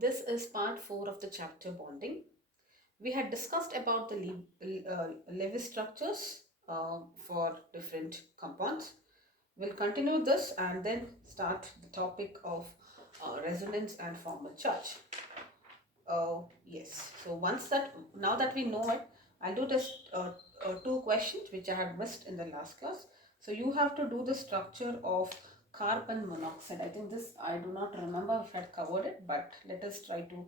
This is part 4 of the chapter bonding. We had discussed about the Lewis structures for different compounds. We'll continue this and then start the topic of resonance and formal charge. Yes, so now that we know it, I'll do just two questions which I had missed in the last class. So you have to do the structure of carbon monoxide. I think this, I do not remember if I had covered it, but let us try to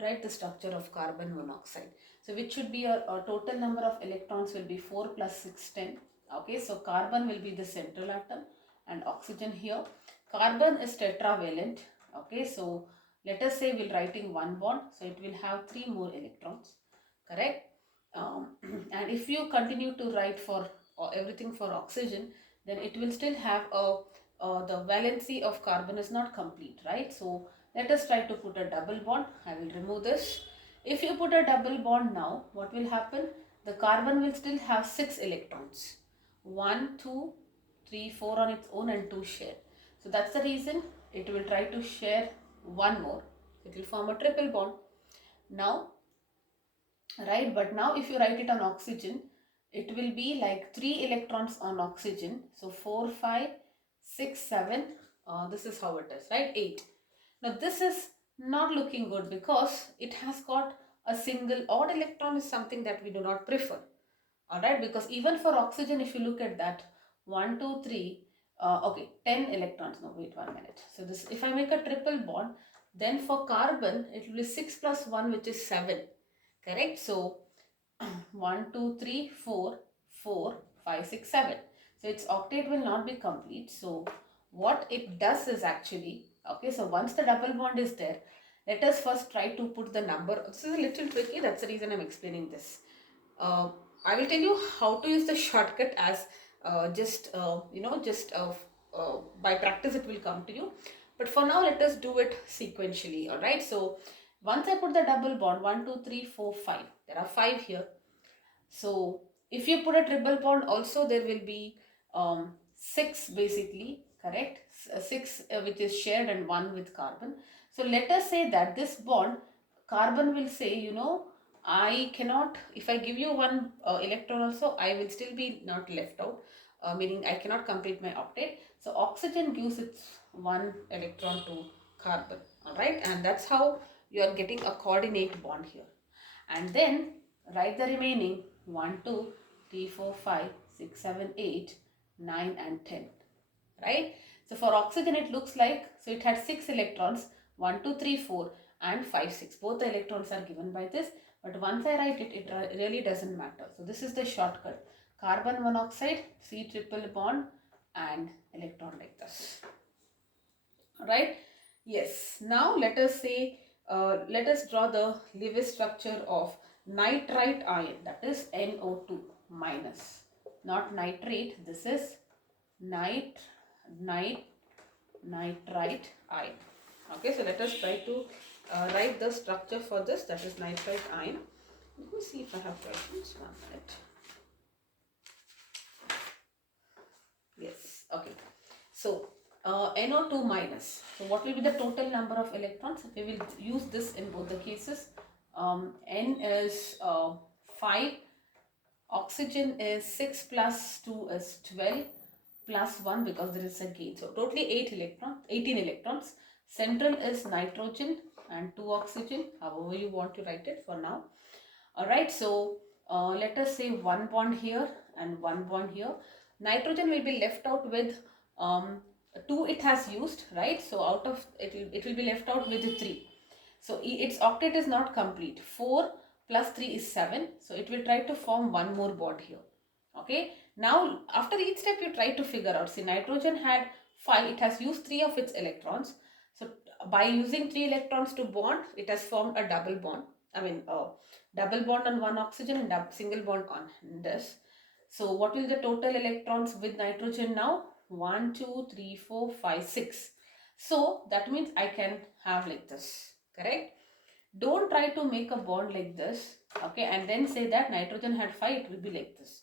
write the structure of carbon monoxide. So which should be a total number of electrons will be 4 plus 6, 10. Okay, so carbon will be the central atom and oxygen here. Carbon is tetravalent. Okay, so let us say we're writing one bond, so it will have 3 more electrons, correct? And if you continue to write for everything for oxygen, then it will still have the valency of carbon is not complete, right? So let us try to put a double bond. I will remove this. If you put a double bond now, what will happen? The carbon will still have 6 electrons. 1, 2, 3, 4 on its own and 2 share. So that's the reason it will try to share one more. It will form a triple bond. Now, right, but now if you write it on oxygen, it will be like 3 electrons on oxygen. So 4, 5, 6, 7. This is how it is, right? 8. Now this is not looking good because it has got a single odd electron is something that we do not prefer. Alright, because even for oxygen, if you look at that, 1, 2, 3, okay, 10 electrons. No, wait 1 minute. So this, if I make a triple bond, then for carbon, it will be 6 plus 1, which is 7. Correct? So 1, 2, 3, 4, 4, 5, 6, 7. So its octet will not be complete. So what it does is actually, okay, so once the double bond is there, let us first try to put the number. This is a little tricky, that's the reason I'm explaining this. Uh, I will tell you how to use the shortcut as by practice it will come to you. But for now, let us do it sequentially. All right. So once I put the double bond, 1, 2, 3, 4, 5. There are 5 here. So if you put a triple bond, also there will be 6 basically. Correct. 6 which is shared and 1 with carbon. So let us say that this bond, carbon will say, I cannot, if I give you one electron also, I will still be not left out, meaning I cannot complete my octet. So oxygen gives its one electron to carbon, alright, and that's how you are getting a coordinate bond here. And then write the remaining 1, 2, 3, 4, 5, 6, 7, 8, 9 and 10, right? So for oxygen it looks like, so it had 6 electrons, 1, 2, 3, 4 and 5, 6. Both the electrons are given by this, but once I write it, it really doesn't matter. So this is the shortcut. Carbon monoxide, C triple bond and electron like this. Alright? Yes. Now let us say, let us draw the Lewis structure of nitrite ion, that is NO2 minus. Not nitrate, this is nit nitrite ion. Okay, so let us try to write the structure for this, that is nitrite ion. Let me see if I have questions. 1 minute. Yes, okay. So NO2 minus. So what will be the total number of electrons? We will use this in both the cases. N is 5, oxygen is 6 plus 2 is 12 plus 1 because there is a gain. So totally 18 electrons. Central is nitrogen and 2 oxygen, however you want to write it for now. Alright, so let us say 1 bond here and 1 bond here. Nitrogen will be left out with 2 it has used, right? So out of it will be left out with 3. So its octet is not complete. 4 plus 3 is 7. So it will try to form one more bond here. Okay. Now after each step you try to figure out. See, nitrogen had 5. It has used 3 of its electrons. So by using 3 electrons to bond, it has formed a double bond. Double bond on one oxygen and single bond on this. So what will the total electrons with nitrogen now? 1, 2, 3, 4, 5, 6. So that means I can have like this, correct? Don't try to make a bond like this, okay, and then say that nitrogen had 5, it will be like this.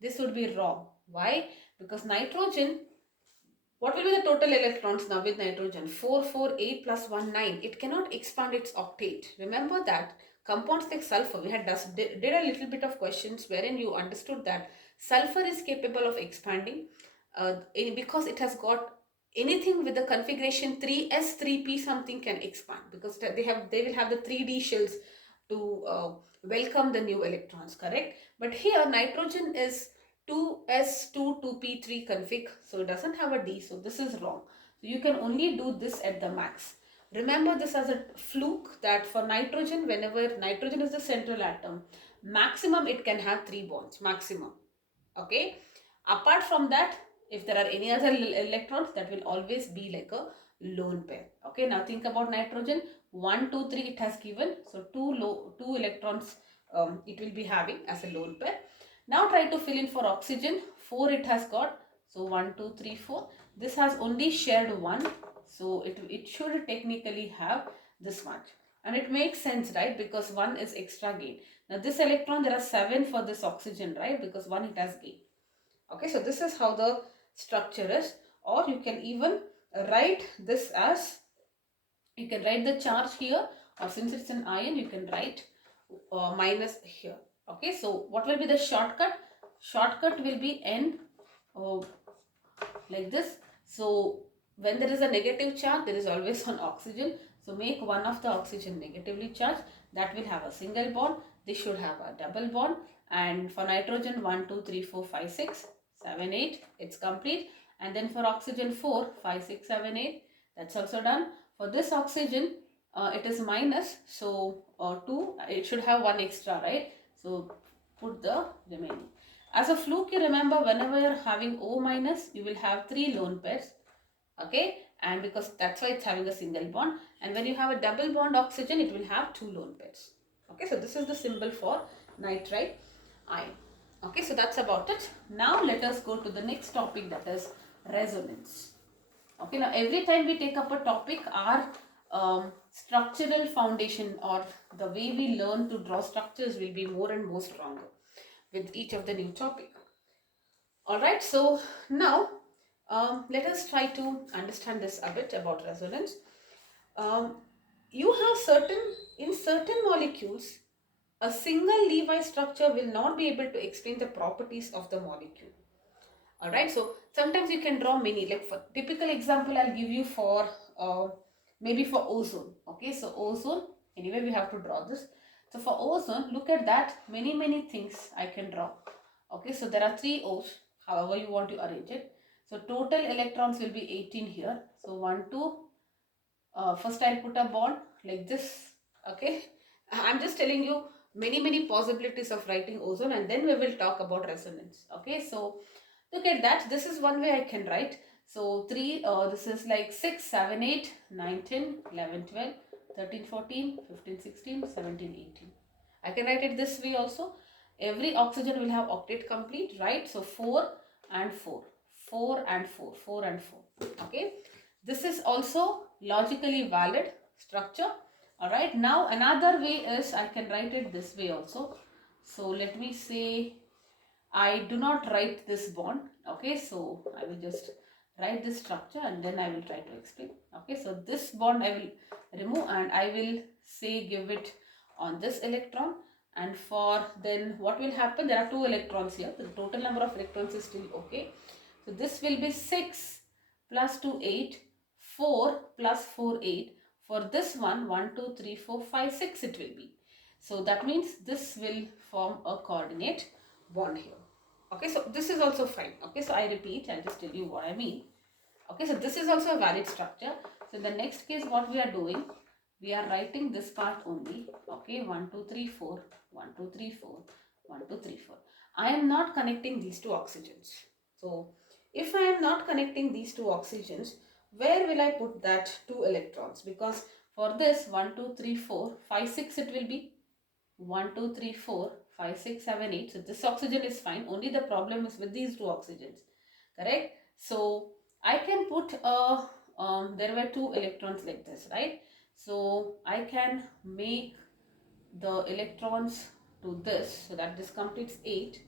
This would be wrong. Why? Because nitrogen What will be the total electrons now with nitrogen? 4, 4, 8 plus 1, 9. It cannot expand its octet. Remember that compounds like sulfur, we had did a little bit of questions wherein you understood that sulfur is capable of expanding because it has got anything with the configuration 3s 3p something can expand, because they will have the 3d shells to welcome the new electrons, correct? But here nitrogen is 2s2 2p3 config, so it doesn't have a d, so this is wrong. So you can only do this at the max. Remember this as a fluke, that for nitrogen, whenever nitrogen is the central atom, maximum it can have 3 bonds, maximum. Okay, apart from that, if there are any other electrons, that will always be like a lone pair. Okay, now think about nitrogen. 1 2 3 it has given, so two electrons it will be having as a lone pair. Now try to fill in for oxygen. 4 it has got, so 1 2 3 4. This has only shared 1, so it should technically have this much, and it makes sense, right? Because 1 is extra gain. Now this electron, there are 7 for this oxygen, right? Because 1 it has gain. Okay, so this is how the structure is. Or you can even write this as, you can write the charge here, or since it's an ion, you can write minus here. Okay, so what will be the shortcut? Shortcut will be N like this. So when there is a negative charge, there is always an oxygen. So make one of the oxygen negatively charged. That will have a single bond. This should have a double bond. And for nitrogen, 1, 2, 3, 4, 5, 6, 7, 8. It's complete. And then for oxygen, 4, 5, 6, 7, 8. That's also done. For this oxygen, it is minus. So 2, it should have 1 extra, right? So put the remaining. As a fluke, you remember whenever you're having O minus, you will have 3 lone pairs. Okay, and because that's why it's having a single bond. And when you have a double bond oxygen, it will have 2 lone pairs. Okay, so this is the symbol for nitride ion. Okay, so that's about it. Now let us go to the next topic, that is resonance. Okay, now every time we take up a topic, our structural foundation, or the way we learn to draw structures, will be more and more stronger with each of the new topic. Alright, so now let us try to understand this a bit about resonance. You have in certain molecules, a single Levi structure will not be able to explain the properties of the molecule. Alright, so sometimes you can draw many, like for typical example I'll give you for maybe for ozone. Okay, so ozone, anyway we have to draw this. So for ozone, look at that, many things I can draw. Okay, so there are 3 O's, however you want to arrange it. So total electrons will be 18 here. So 1, 2, first I'll put a bond like this. Okay, I'm just telling you many possibilities of writing ozone, and then we will talk about resonance. Okay, so look at that, this is one way I can write. So 3, this is like 6, 7, 8, 9, 10, 11, 12, 13, 14, 15, 16, 17, 18. I can write it this way also. Every oxygen will have octet complete, right? So 4 and 4, 4 and 4, 4 and 4. Okay, this is also logically valid structure. Alright, now another way is I can write it this way also. So let me say I do not write this bond. Okay, so I will just write this structure and then I will try to explain. Okay, so this bond I will remove and I will say give it on this electron. And for then what will happen, there are 2 electrons here, the total number of electrons is still okay. So this will be 6 plus 2 8, 4 plus 4 8. For this one 1 2 3 4 5 6 it will be. So that means this will form a coordinate bond here. Okay, so this is also fine. Okay, so I repeat, I'll just tell you what I mean. Okay, so this is also a valid structure. So in the next case, what we are doing, we are writing this part only. Okay, 1 2 3 4, 1 2 3 4, 1 2 3 4. I am not connecting these 2 oxygens. So if I am not connecting these 2 oxygens, where will I put that 2 electrons? Because for this 1 2 3 4 5 6 it will be 1 2 3 4 5 6 7 8. So this oxygen is fine, only the problem is with these 2 oxygens, correct? So I can put a there were 2 electrons like this, right? So I can make the electrons to this, so that this completes 8,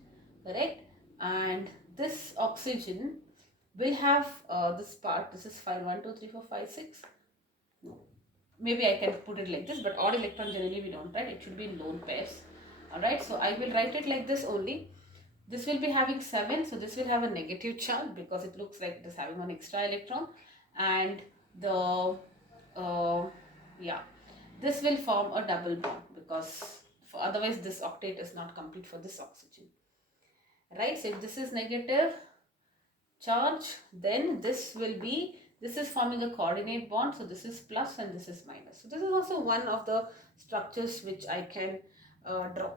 correct? And this oxygen, will have this part. This is 5, 1, 2, 3, 4, 5, 6. No. Maybe I can put it like this, but odd electron generally we don't write. It should be in lone pairs. Alright, so I will write it like this only. This will be having 7, so this will have a negative charge because it looks like it is having one extra electron. And the, yeah, this will form a double bond because otherwise this octet is not complete for this oxygen. Right, so if this is negative charge, then this is forming a coordinate bond, so this is plus and this is minus. So this is also one of the structures which I can draw,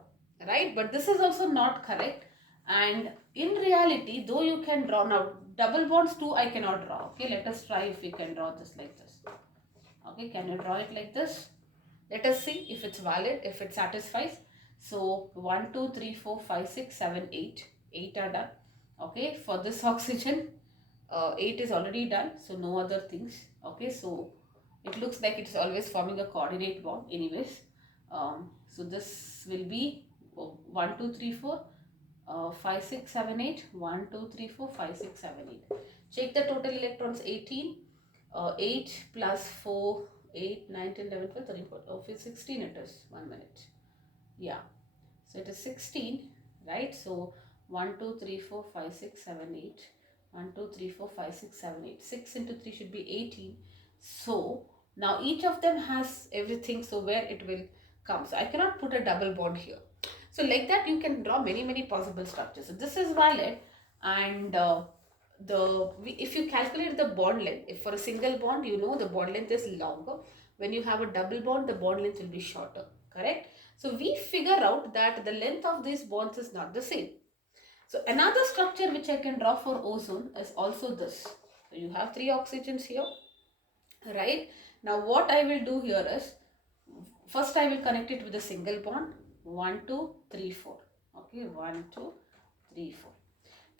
right? But this is also not correct, and in reality, though you can draw, now double bonds too I cannot draw. Okay, let us try if we can draw this like this. Okay, can you draw it like this? Let us see if it's valid, if it satisfies. So 1, 2, 3, 4, 5, 6, 7, 8. 8 are done. Okay, for this oxygen, 8 is already done, so no other things. Okay, so it looks like it's always forming a coordinate bond anyways. So this will be 1, 2, 3, 4, 5, 6, 7, 8. 1, 2, 3, 4, 5, 6, 7, 8. Check the total electrons, 18. 8 plus 4, 8, 9, 10, 11, 12, 13, 14. Oh, 16 it is. 1 minute. Yeah. So it is 16, right? So 1, 2, 3, 4, 5, 6, 7, 8. 1, 2, 3, 4, 5, 6, 7, 8. 6 into 3 should be 18. So now each of them has everything. So where it will come. So I cannot put a double bond here. So like that you can draw many possible structures. So this is valid, and if you calculate the bond length, if for a single bond you know the bond length is longer, when you have a double bond the bond length will be shorter, correct? So we figure out that the length of these bonds is not the same. So another structure which I can draw for ozone is also this. So you have 3 oxygens here, right? Now what I will do here is, first I will connect it with a single bond. 1, 2, 3, 4. Okay, 1, 2, 3, 4.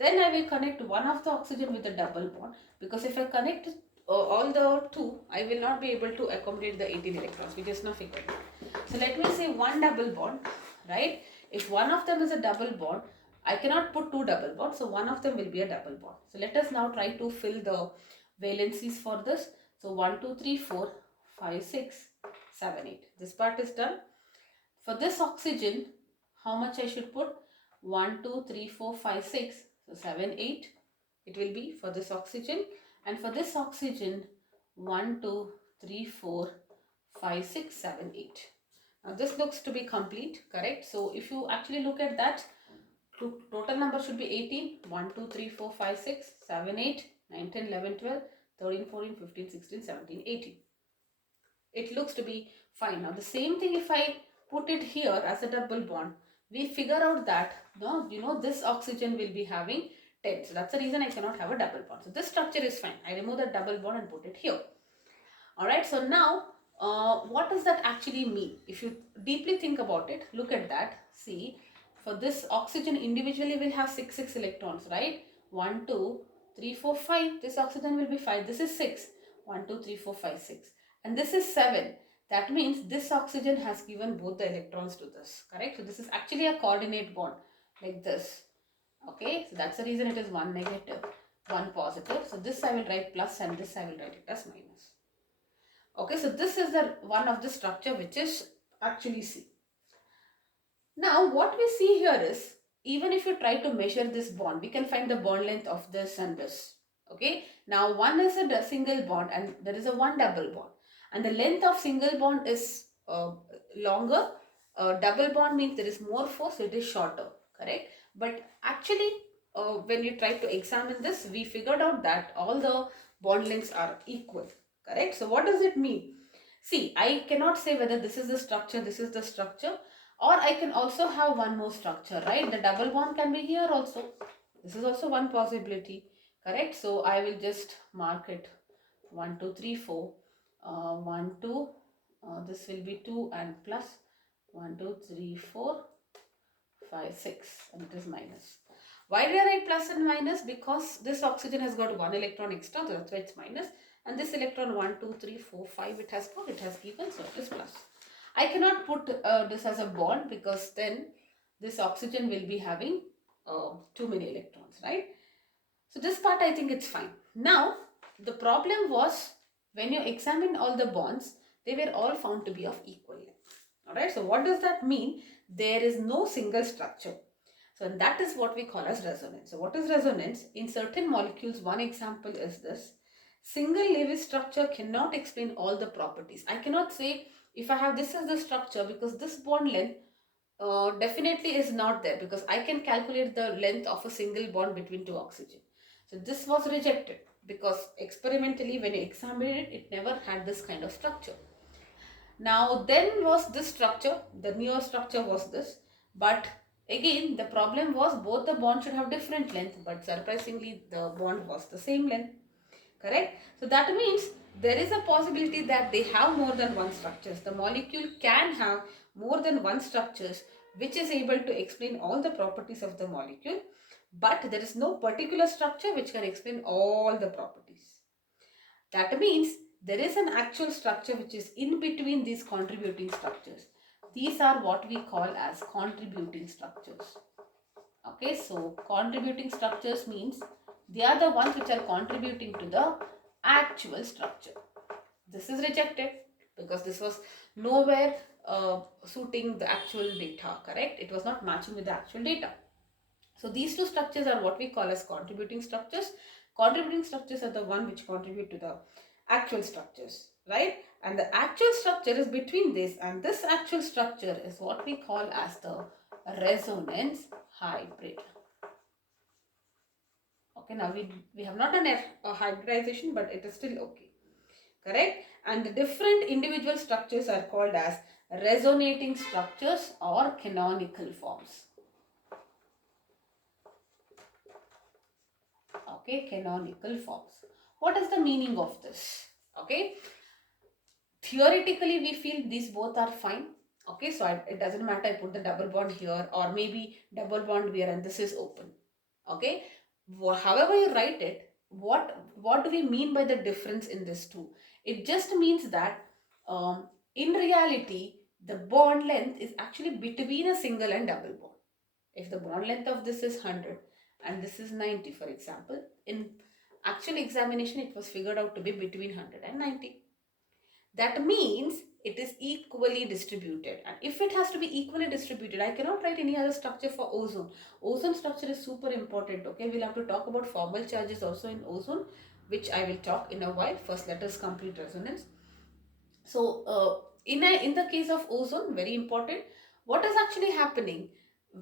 Then I will connect one of the oxygen with a double bond, because if I connect all the 2, I will not be able to accommodate the 18 electrons. We just now figured it. So let me say one double bond, right? If one of them is a double bond, I cannot put 2 double bonds, so one of them will be a double bond. So let us now try to fill the valencies for this. So 1, 2, 3, 4, 5, 6, 7, 8. This part is done. For this oxygen, how much I should put? 1, 2, 3, 4, 5, 6. So 7, 8 it will be for this oxygen. And for this oxygen, 1, 2, 3, 4, 5, 6, 7, 8. Now this looks to be complete, correct? So if you actually look at that, total number should be 18. 1, 2, 3, 4, 5, 6, 7, 8, 9, 10, 11, 12, 13, 14, 15, 16, 17, 18. It looks to be fine. Now the same thing if I put it here as a double bond, we figure out that this oxygen will be having 10. So that's the reason I cannot have a double bond. So this structure is fine. I remove the double bond and put it here. Alright, so now what does that actually mean? If you deeply think about it, look at that. See, for this oxygen individually will have 6 electrons, right? 1, 2, 3, 4, 5. This oxygen will be 5. This is 6. 1, 2, 3, 4, 5, 6. And this is 7. That means this oxygen has given both the electrons to this, correct? So this is actually a coordinate bond like this. Okay, so that's the reason it is 1 negative, 1 positive. So this I will write plus and this I will write it as minus. Okay, so this is the one of the structure which is actually C. Now what we see here is, even if you try to measure this bond, we can find the bond length of this and this. Okay, now one is a single bond and there is a one double bond, and the length of single bond is longer. Double bond means there is more force, so it is shorter, correct? But actually when you try to examine this, we figured out that all the bond lengths are equal, correct? So what does it mean? See, I cannot say whether this is the structure, this is the structure, or I can also have one more structure, right? The double bond can be here also. This is also one possibility, correct? So I will just mark it 1, 2, 3, 4. 1, 2, this will be 2 and plus 1, 2, 3, 4, 5, 6, and it is minus. Why do I write plus and minus? Because this oxygen has got 1 electron extra, so that's why it's minus. And this electron 1, 2, 3, 4, 5 it has got, it has given, so it is plus. I cannot put this as a bond because then this oxygen will be having too many electrons, right? So this part I think it's fine. Now the problem was when you examine all the bonds, they were all found to be of equal length. Alright, so what does that mean? There is no single structure. So that is what we call as resonance. So what is resonance? In certain molecules, one example is this. Single Lewis structure cannot explain all the properties. I cannot say if I have this as the structure because this bond length definitely is not there, because I can calculate the length of a single bond between two oxygen. So this was rejected because experimentally when you examined it, it never had this kind of structure. Now then was this structure, the newer structure was this, but again the problem was both the bonds should have different length, but surprisingly the bond was the same length. Correct? So that means there is a possibility that they have more than one structures. The molecule can have more than one structures which is able to explain all the properties of the molecule, but there is no particular structure which can explain all the properties. That means there is an actual structure which is in between these contributing structures. These are what we call as contributing structures. Okay, so contributing structures means they are the ones which are contributing to the actual structure. This is rejected because this was nowhere suiting the actual data, correct? It was not matching with the actual data. So these two structures are what we call as contributing structures. Contributing structures are the one which contribute to the actual structures, right? And the actual structure is between this, and this actual structure is what we call as the resonance hybrid. Okay, now we have not done a hybridization, but it is still okay, correct? And the different individual structures are called as resonating structures or canonical forms. Okay, canonical forms. What is the meaning of this? Okay, theoretically we feel these both are fine. Okay, so it doesn't matter I put the double bond here or maybe double bond here and this is open. Okay, however you write it, what do we mean by the difference in this two? It just means that in reality the bond length is actually between a single and double bond. If the bond length of this is 100 and this is 90, for example, in actual examination it was figured out to be between 100 and 90. That means it is equally distributed, and if it has to be equally distributed, I cannot write any other structure for ozone. Ozone structure is super important. Okay, we'll have to talk about formal charges also in ozone, which I will talk in a while. First let us complete resonance. So in the case of ozone, very important, what is actually happening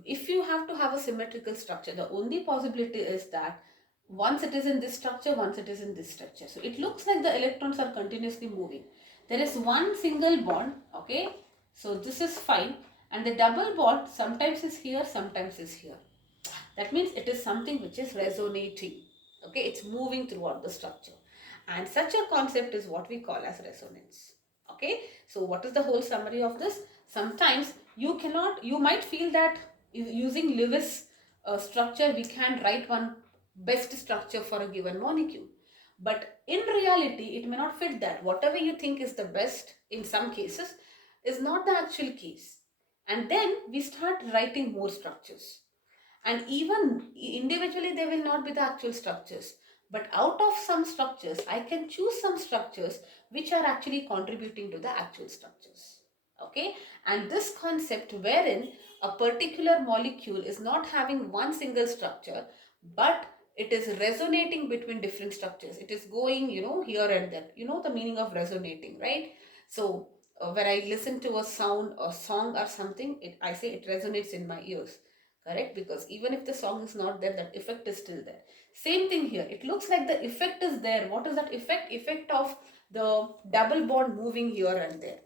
if you have to have a symmetrical structure? The only possibility is that once it is in this structure, once it is in this structure, so it looks like the electrons are continuously moving. There is one single bond, okay, so this is fine, and the double bond sometimes is here, sometimes is here. That means it is something which is resonating. Okay, it's moving throughout the structure, and such a concept is what we call as resonance. Okay, so what is the whole summary of this? Sometimes you might feel that using Lewis structure we can write one best structure for a given molecule, but in reality it may not fit that. Whatever you think is the best in some cases is not the actual case, and then we start writing more structures, and even individually they will not be the actual structures, but out of some structures I can choose some structures which are actually contributing to the actual structures. Okay, and this concept wherein a particular molecule is not having one single structure but it is resonating between different structures, it is going here and there, the meaning of resonating, right? So when I listen to a sound or song or something, I say it resonates in my ears, correct? Because even if the song is not there, that effect is still there. Same thing here, it looks like the effect is there. What is that effect? Effect of the double bond moving here and there,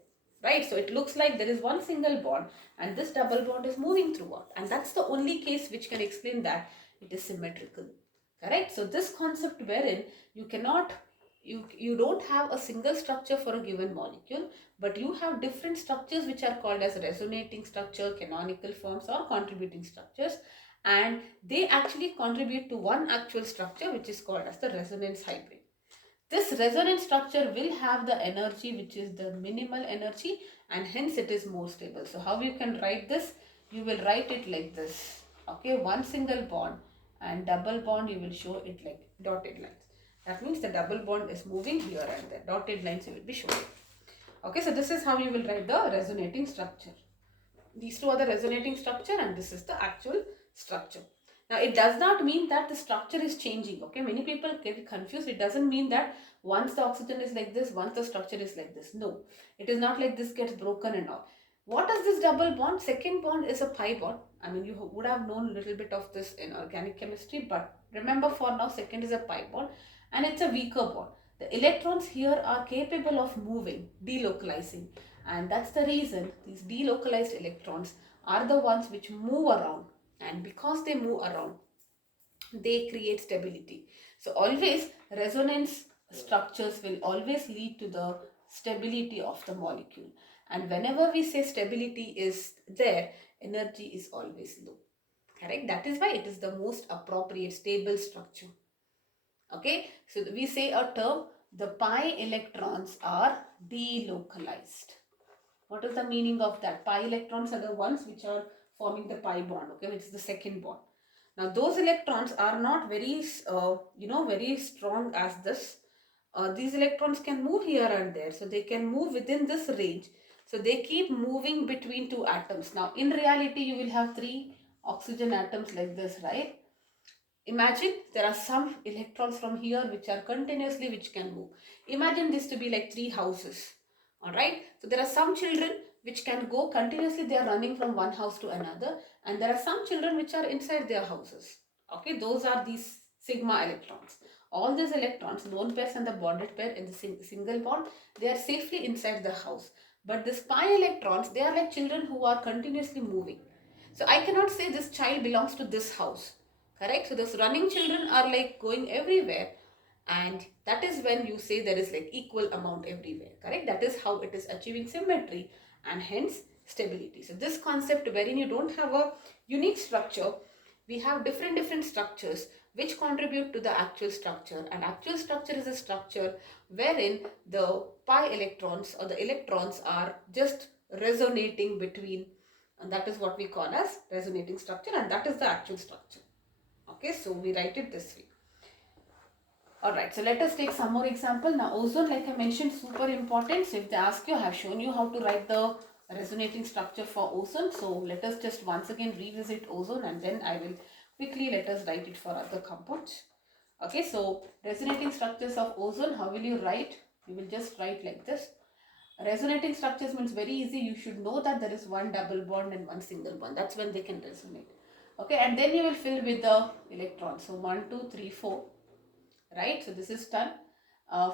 right? So it looks like there is one single bond and this double bond is moving throughout, and that's the only case which can explain that it is symmetrical, correct? So this concept wherein you don't have a single structure for a given molecule, but you have different structures which are called as resonating structure, canonical forms, or contributing structures, and they actually contribute to one actual structure which is called as the resonance hybrid. This resonance structure will have the energy which is the minimal energy, and hence it is more stable. So how you can write this? You will write it like this. Okay, one single bond and double bond you will show it like dotted lines. That means the double bond is moving here and there. Dotted lines you will be showing. Okay, so this is how you will write the resonating structure. These two are the resonating structure and this is the actual structure. Now it does not mean that the structure is changing. Okay, many people get confused. It doesn't mean that once the oxygen is like this, once the structure is like this. No, it is not like this gets broken and all. What is this double bond? Second bond is a pi bond. I mean, you would have known a little bit of this in organic chemistry, but remember for now, second is a pi bond and it's a weaker bond. The electrons here are capable of moving, delocalizing, and that's the reason these delocalized electrons are the ones which move around, and because they move around, they create stability. So always resonance structures will always lead to the stability of the molecule, and whenever we say stability is there, energy is always low. Correct? That is why it is the most appropriate stable structure. Okay, so we say a term, the pi electrons are delocalized. What is the meaning of that? Pi electrons are the ones which are forming the pi bond, okay, which is the second bond. Now those electrons are not very, very strong as this. These electrons can move here and there, so they can move within this range. So they keep moving between two atoms. Now in reality, you will have three oxygen atoms like this, right? Imagine there are some electrons from here which are continuously which can move. Imagine this to be like three houses. Alright. So there are some children which can go continuously, they are running from one house to another, and there are some children which are inside their houses. Okay, those are these sigma electrons. All these electrons, lone pairs and the bonded pair in the single bond, they are safely inside the house. But these pi electrons, they are like children who are continuously moving. So I cannot say this child belongs to this house. Correct? So those running children are like going everywhere, and that is when you say there is like equal amount everywhere. Correct? That is how it is achieving symmetry and hence stability. So this concept wherein you don't have a unique structure, we have different structures which contribute to the actual structure, and actual structure is a structure wherein the pi electrons or the electrons are just resonating between, and that is what we call as resonating structure, and that is the actual structure. Okay, so we write it this way. Alright, so let us take some more example. Now ozone, like I mentioned, super important. So if they ask you, I have shown you how to write the resonating structure for ozone. So let us just once again revisit ozone, and then I will quickly let us write it for other compounds. Okay, so resonating structures of ozone, how will you write? You will just write like this. Resonating structures means very easy. You should know that there is one double bond and one single bond. That's when they can resonate. Okay, and then you will fill with the electrons. So 1, 2, 3, 4, right? So this is done.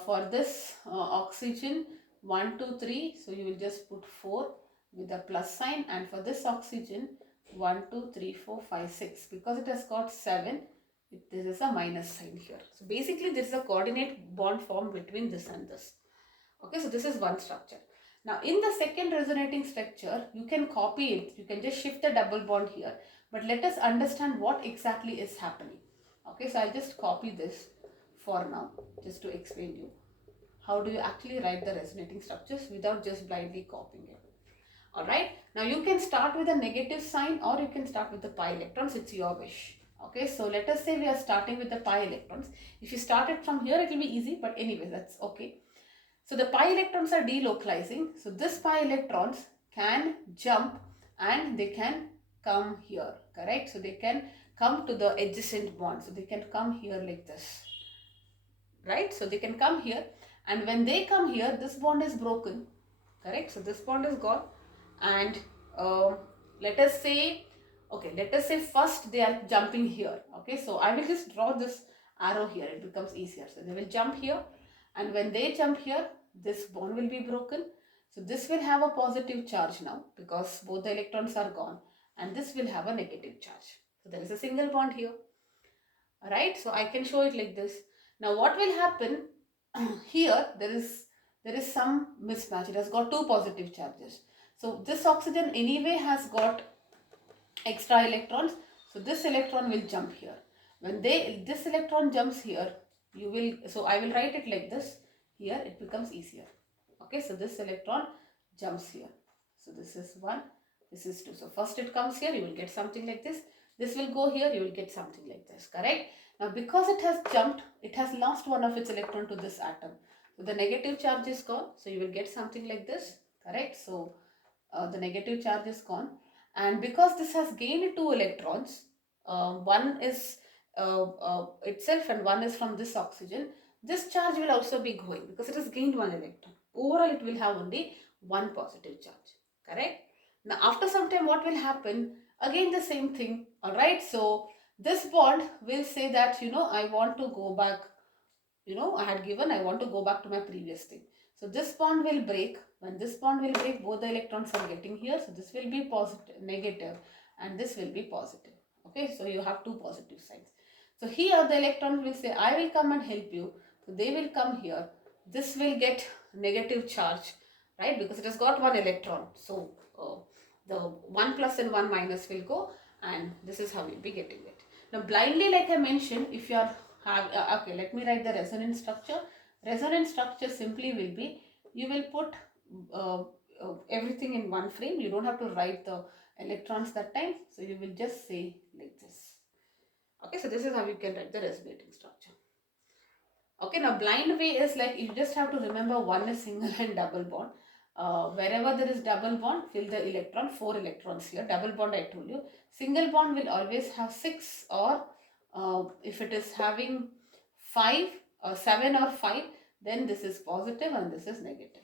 For this oxygen, 1, 2, 3. So you will just put 4 with a plus sign, and for this oxygen, 1, 2, 3, 4, 5, 6. Because it has got 7, there is a minus sign here. So basically, this is a coordinate bond formed between this and this. Okay, so this is one structure. Now in the second resonating structure, you can copy it. You can just shift the double bond here. But let us understand what exactly is happening. Okay, so I'll just copy this for now, just to explain you. How do you actually write the resonating structures without just blindly copying it? Alright, now you can start with a negative sign or you can start with the pi electrons. It's your wish. Okay, so let us say we are starting with the pi electrons. If you start it from here, it will be easy, but anyway, that's okay. So the pi electrons are delocalizing. So this pi electrons can jump and they can come here, correct? So they can come to the adjacent bond. So they can come here like this, right? So they can come here, and when they come here, this bond is broken, correct? So this bond is gone, and let us say, okay, let us say first they are jumping here. Okay, so I will just draw this arrow here. It becomes easier. So they will jump here, and when they jump here, this bond will be broken. So this will have a positive charge now because both the electrons are gone, and this will have a negative charge. So there is a single bond here. Alright, so I can show it like this. Now what will happen here, there is some mismatch. It has got two positive charges. So this oxygen anyway has got extra electrons. So this electron will jump here. When this electron jumps here, so I will write it like this. Here it becomes easier. Okay, so this electron jumps here. So this is 1, this is 2. So first it comes here, you will get something like this. This will go here, you will get something like this, correct? Now because it has jumped, it has lost one of its electron to this atom. So the negative charge is gone, so you will get something like this, correct? So the negative charge is gone, and because this has gained 2 electrons, one is itself and one is from this oxygen, this charge will also be going because it has gained 1 electron. Overall it will have only 1 positive charge, correct? Now after some time what will happen? Again the same thing, alright? So this bond will say that, I want to go back, I want to go back to my previous thing. So this bond will break. When this bond will break, both the electrons are getting here. So this will be positive, negative, and this will be positive. Okay, so you have 2 positive signs. So here the electron will say, I will come and help you. So they will come here. This will get negative charge, right? Because it has got 1 electron. So the 1 plus and 1 minus will go, and this is how you'll be getting it. Now blindly, like I mentioned, if you are okay, let me write the resonance structure. Resonance structure simply will be, you will put everything in one frame. You don't have to write the electrons that time. So you will just say like this. Okay, so this is how you can write the resonating structure. Okay, now blind way is like, you just have to remember one is single and double bond. Wherever there is double bond, fill the electron, 4 electrons here. Double bond I told you. Single bond will always have 6, or if it is having 5, 7 or 5, then this is positive and this is negative.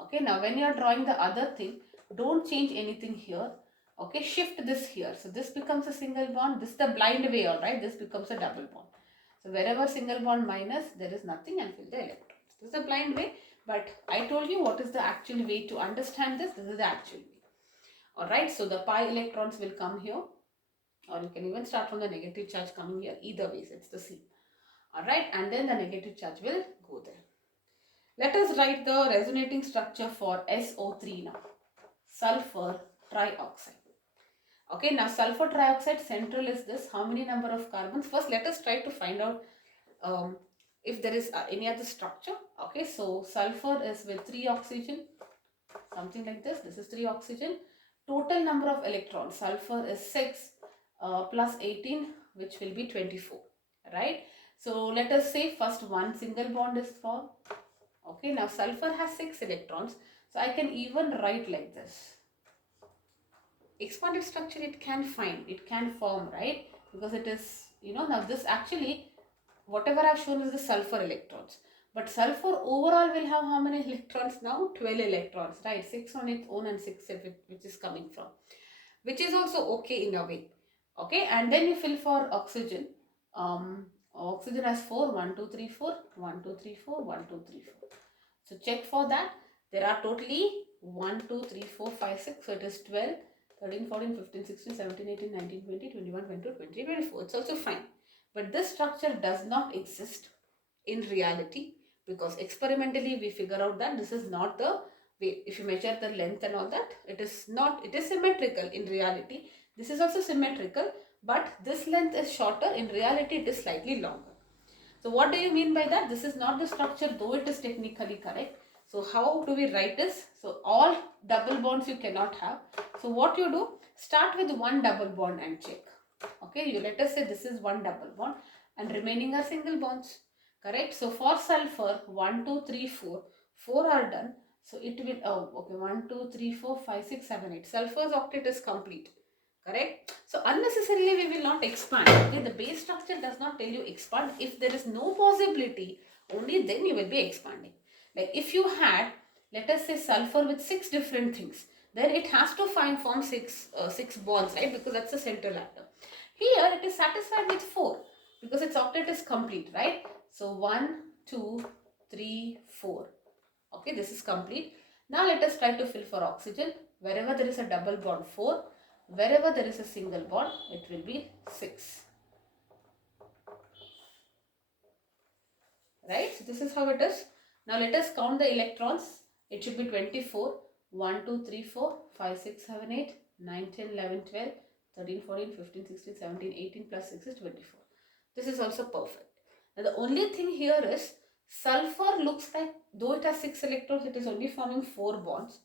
Okay, now when you are drawing the other thing, don't change anything here. Okay, shift this here. So this becomes a single bond. This is the blind way, alright. This becomes a double bond. So wherever single bond minus, there is nothing, and fill the electrons. This is the blind way, but I told you what is the actual way to understand this. This is the actual way. Alright, so the pi electrons will come here, or you can even start from the negative charge coming here. Either ways, it's the same. Alright, and then the negative charge will go there. Let us write the resonating structure for SO3 now. Sulfur trioxide. Okay, now sulfur trioxide, central is this. How many number of carbons? First, let us try to find out if there is any other structure. Okay, so sulfur is with 3 oxygen, something like this. This is 3 oxygen. Total number of electrons, sulfur is 6 plus 18, which will be 24, right? So let us say first one single bond is formed. Okay, now sulfur has 6 electrons, so I can even write like this. Expanded structure it can form, right? Because it is, now this actually, whatever I've shown is the sulfur electrons. But sulfur overall will have how many electrons now? 12 electrons, right? 6 on its own and 6 which is coming from. Which is also okay in a way. Okay, and then you fill for oxygen. Oxygen has 4, 1, 2, 3, 4, 1, 2, 3, 4, 1, 2, 3, 4. So check for that. There are totally 1, 2, 3, 4, 5, 6. So it is 12, 13, 14, 15, 16, 17, 18, 19, 20, 21, 22, 23, 24. It's also fine. But this structure does not exist in reality, because experimentally we figure out that this is not the way. If you measure the length and all that, it is symmetrical in reality. This is also symmetrical, but this length is shorter. In reality, it is slightly longer. So what do you mean by that? This is not the structure, though it is technically correct. So how do we write this? So all double bonds you cannot have. So what you do, start with one double bond and check. Okay, you let us say this is one double bond and remaining are single bonds. Correct? So for sulfur, 1, 2, 3, 4, 4 are done. So it will, 1, 2, 3, 4, 5, 6, 7, 8. Sulfur's octet is complete. Correct? So unnecessarily we will not expand. Okay, the base structure does not tell you expand. If there is no possibility, only then you will be expanding. Like if you had, let us say, sulfur with 6 different things, then it has to form 6 bonds, right? Because that's the central atom. Here it is satisfied with 4 because its octet is complete, right? So 1, 2, 3, 4. Okay, this is complete. Now let us try to fill for oxygen. Wherever there is a double bond, 4. Wherever there is a single bond, it will be 6. Right? So this is how it is. Now let us count the electrons. It should be 24. 1, 2, 3, 4, 5, 6, 7, 8, 9, 10, 11, 12, 13, 14, 15, 16, 17, 18 plus 6 is 24. This is also perfect. Now the only thing here is sulfur looks like, though it has 6 electrons, it is only forming 4 bonds.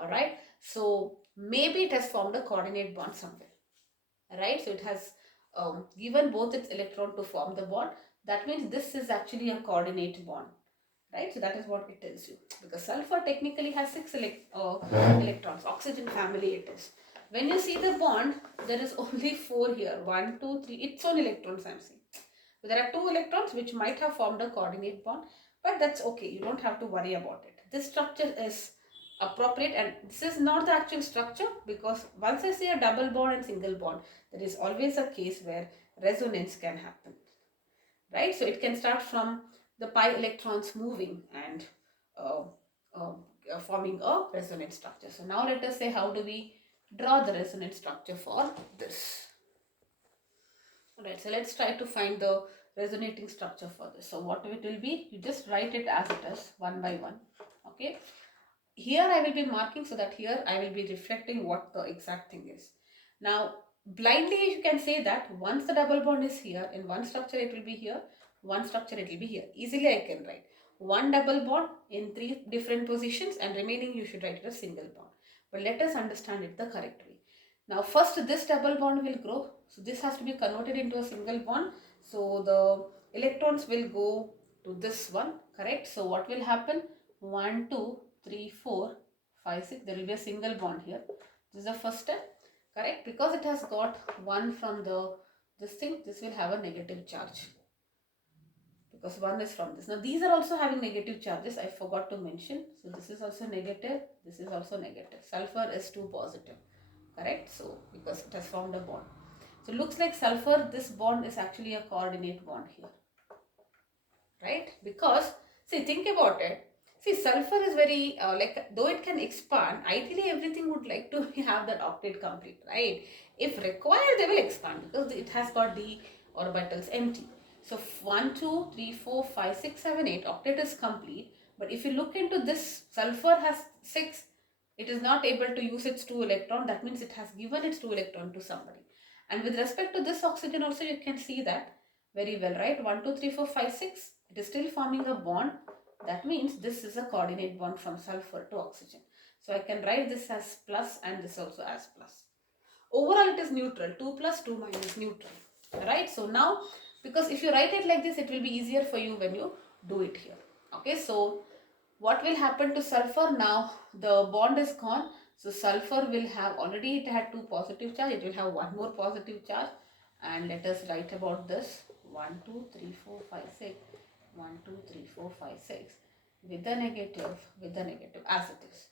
Alright. So maybe it has formed a coordinate bond somewhere. right? So it has given both its electron to form the bond. That means this is actually a coordinate bond, right? So that is what it tells you. Because sulfur technically has 6 electrons, oxygen family it is. When you see the bond, there is only 4 here. 1, 2, 3, its own electrons I'm saying. So there are 2 electrons which might have formed a coordinate bond, but that's okay. You don't have to worry about it. This structure is appropriate, and this is not the actual structure, because once I say a double bond and single bond, there is always a case where resonance can happen, right? So it can start from the pi electrons moving and uh, uh, forming a resonance structure. So now let us say, how do we draw the resonance structure for this? Alright, so let's try to find the resonating structure for this. So what it will be, you just write it as it is, one by one. Okay. Here I will be marking, so that here I will be reflecting what the exact thing is. Now, blindly you can say that once the double bond is here, in one structure it will be here, one structure it will be here. Easily I can write one double bond in 3 different positions, and remaining you should write it as single bond. But let us understand it the correct way. Now first this double bond will grow, so this has to be converted into a single bond. So the electrons will go to this one, correct? So what will happen? 1, 2, 3, 4, 5, 6. There will be a single bond here. This is the first step, correct? Because it has got 1 from this thing, this will have a negative charge, because 1 is from this. Now these are also having negative charges, I forgot to mention. So this is also negative, this is also negative. Sulfur is 2 positive, correct? So because it has formed a bond. So looks like sulfur, this bond is actually a coordinate bond here, right? Because see, think about it. See, sulfur is very like, though it can expand, ideally everything would like to have that octet complete, right? If required, they will expand because it has got d orbitals empty. So 1, 2, 3, 4, 5, 6, 7, 8, octet is complete. But if you look into this, sulfur has 6. It is not able to use its 2 electron. That means it has given its 2 electron to somebody. And with respect to this oxygen also, you can see that very well, right? 1, 2, 3, 4, 5, 6. It is still forming a bond. That means this is a coordinate bond from sulfur to oxygen. So I can write this as plus and this also as plus. Overall it is neutral. 2 plus 2 minus neutral. Right? So now, because if you write it like this, it will be easier for you when you do it here. Okay, so what will happen to sulfur now? The bond is gone. So sulfur will have, already it had 2 positive charge. It will have 1 more positive charge. And let us write about this. 1, 2, 3, 4, 5, 6. 1, 2, 3, 4, 5, 6 with the negative as it is.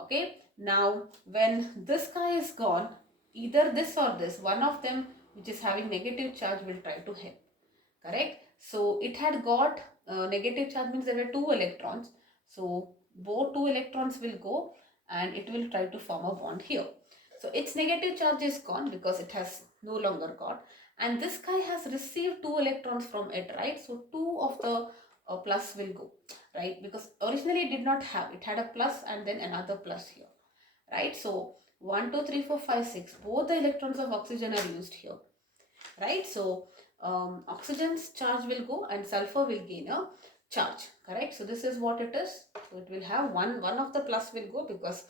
Okay, now when this guy is gone, either this or this, one of them which is having negative charge will try to help, correct? So it had got negative charge, means there were 2 electrons, so both 2 electrons will go and it will try to form a bond here. So its negative charge is gone because it has no longer got, and this guy has received 2 electrons from it, right? So 2 of the plus will go, right? Because originally it did not have, it had a plus and then another plus here, right? So 1, 2, 3, 4, 5, 6, both the electrons of oxygen are used here, right? So oxygen's charge will go and sulfur will gain a charge, correct? So this is what it is. So it will have one of the plus will go because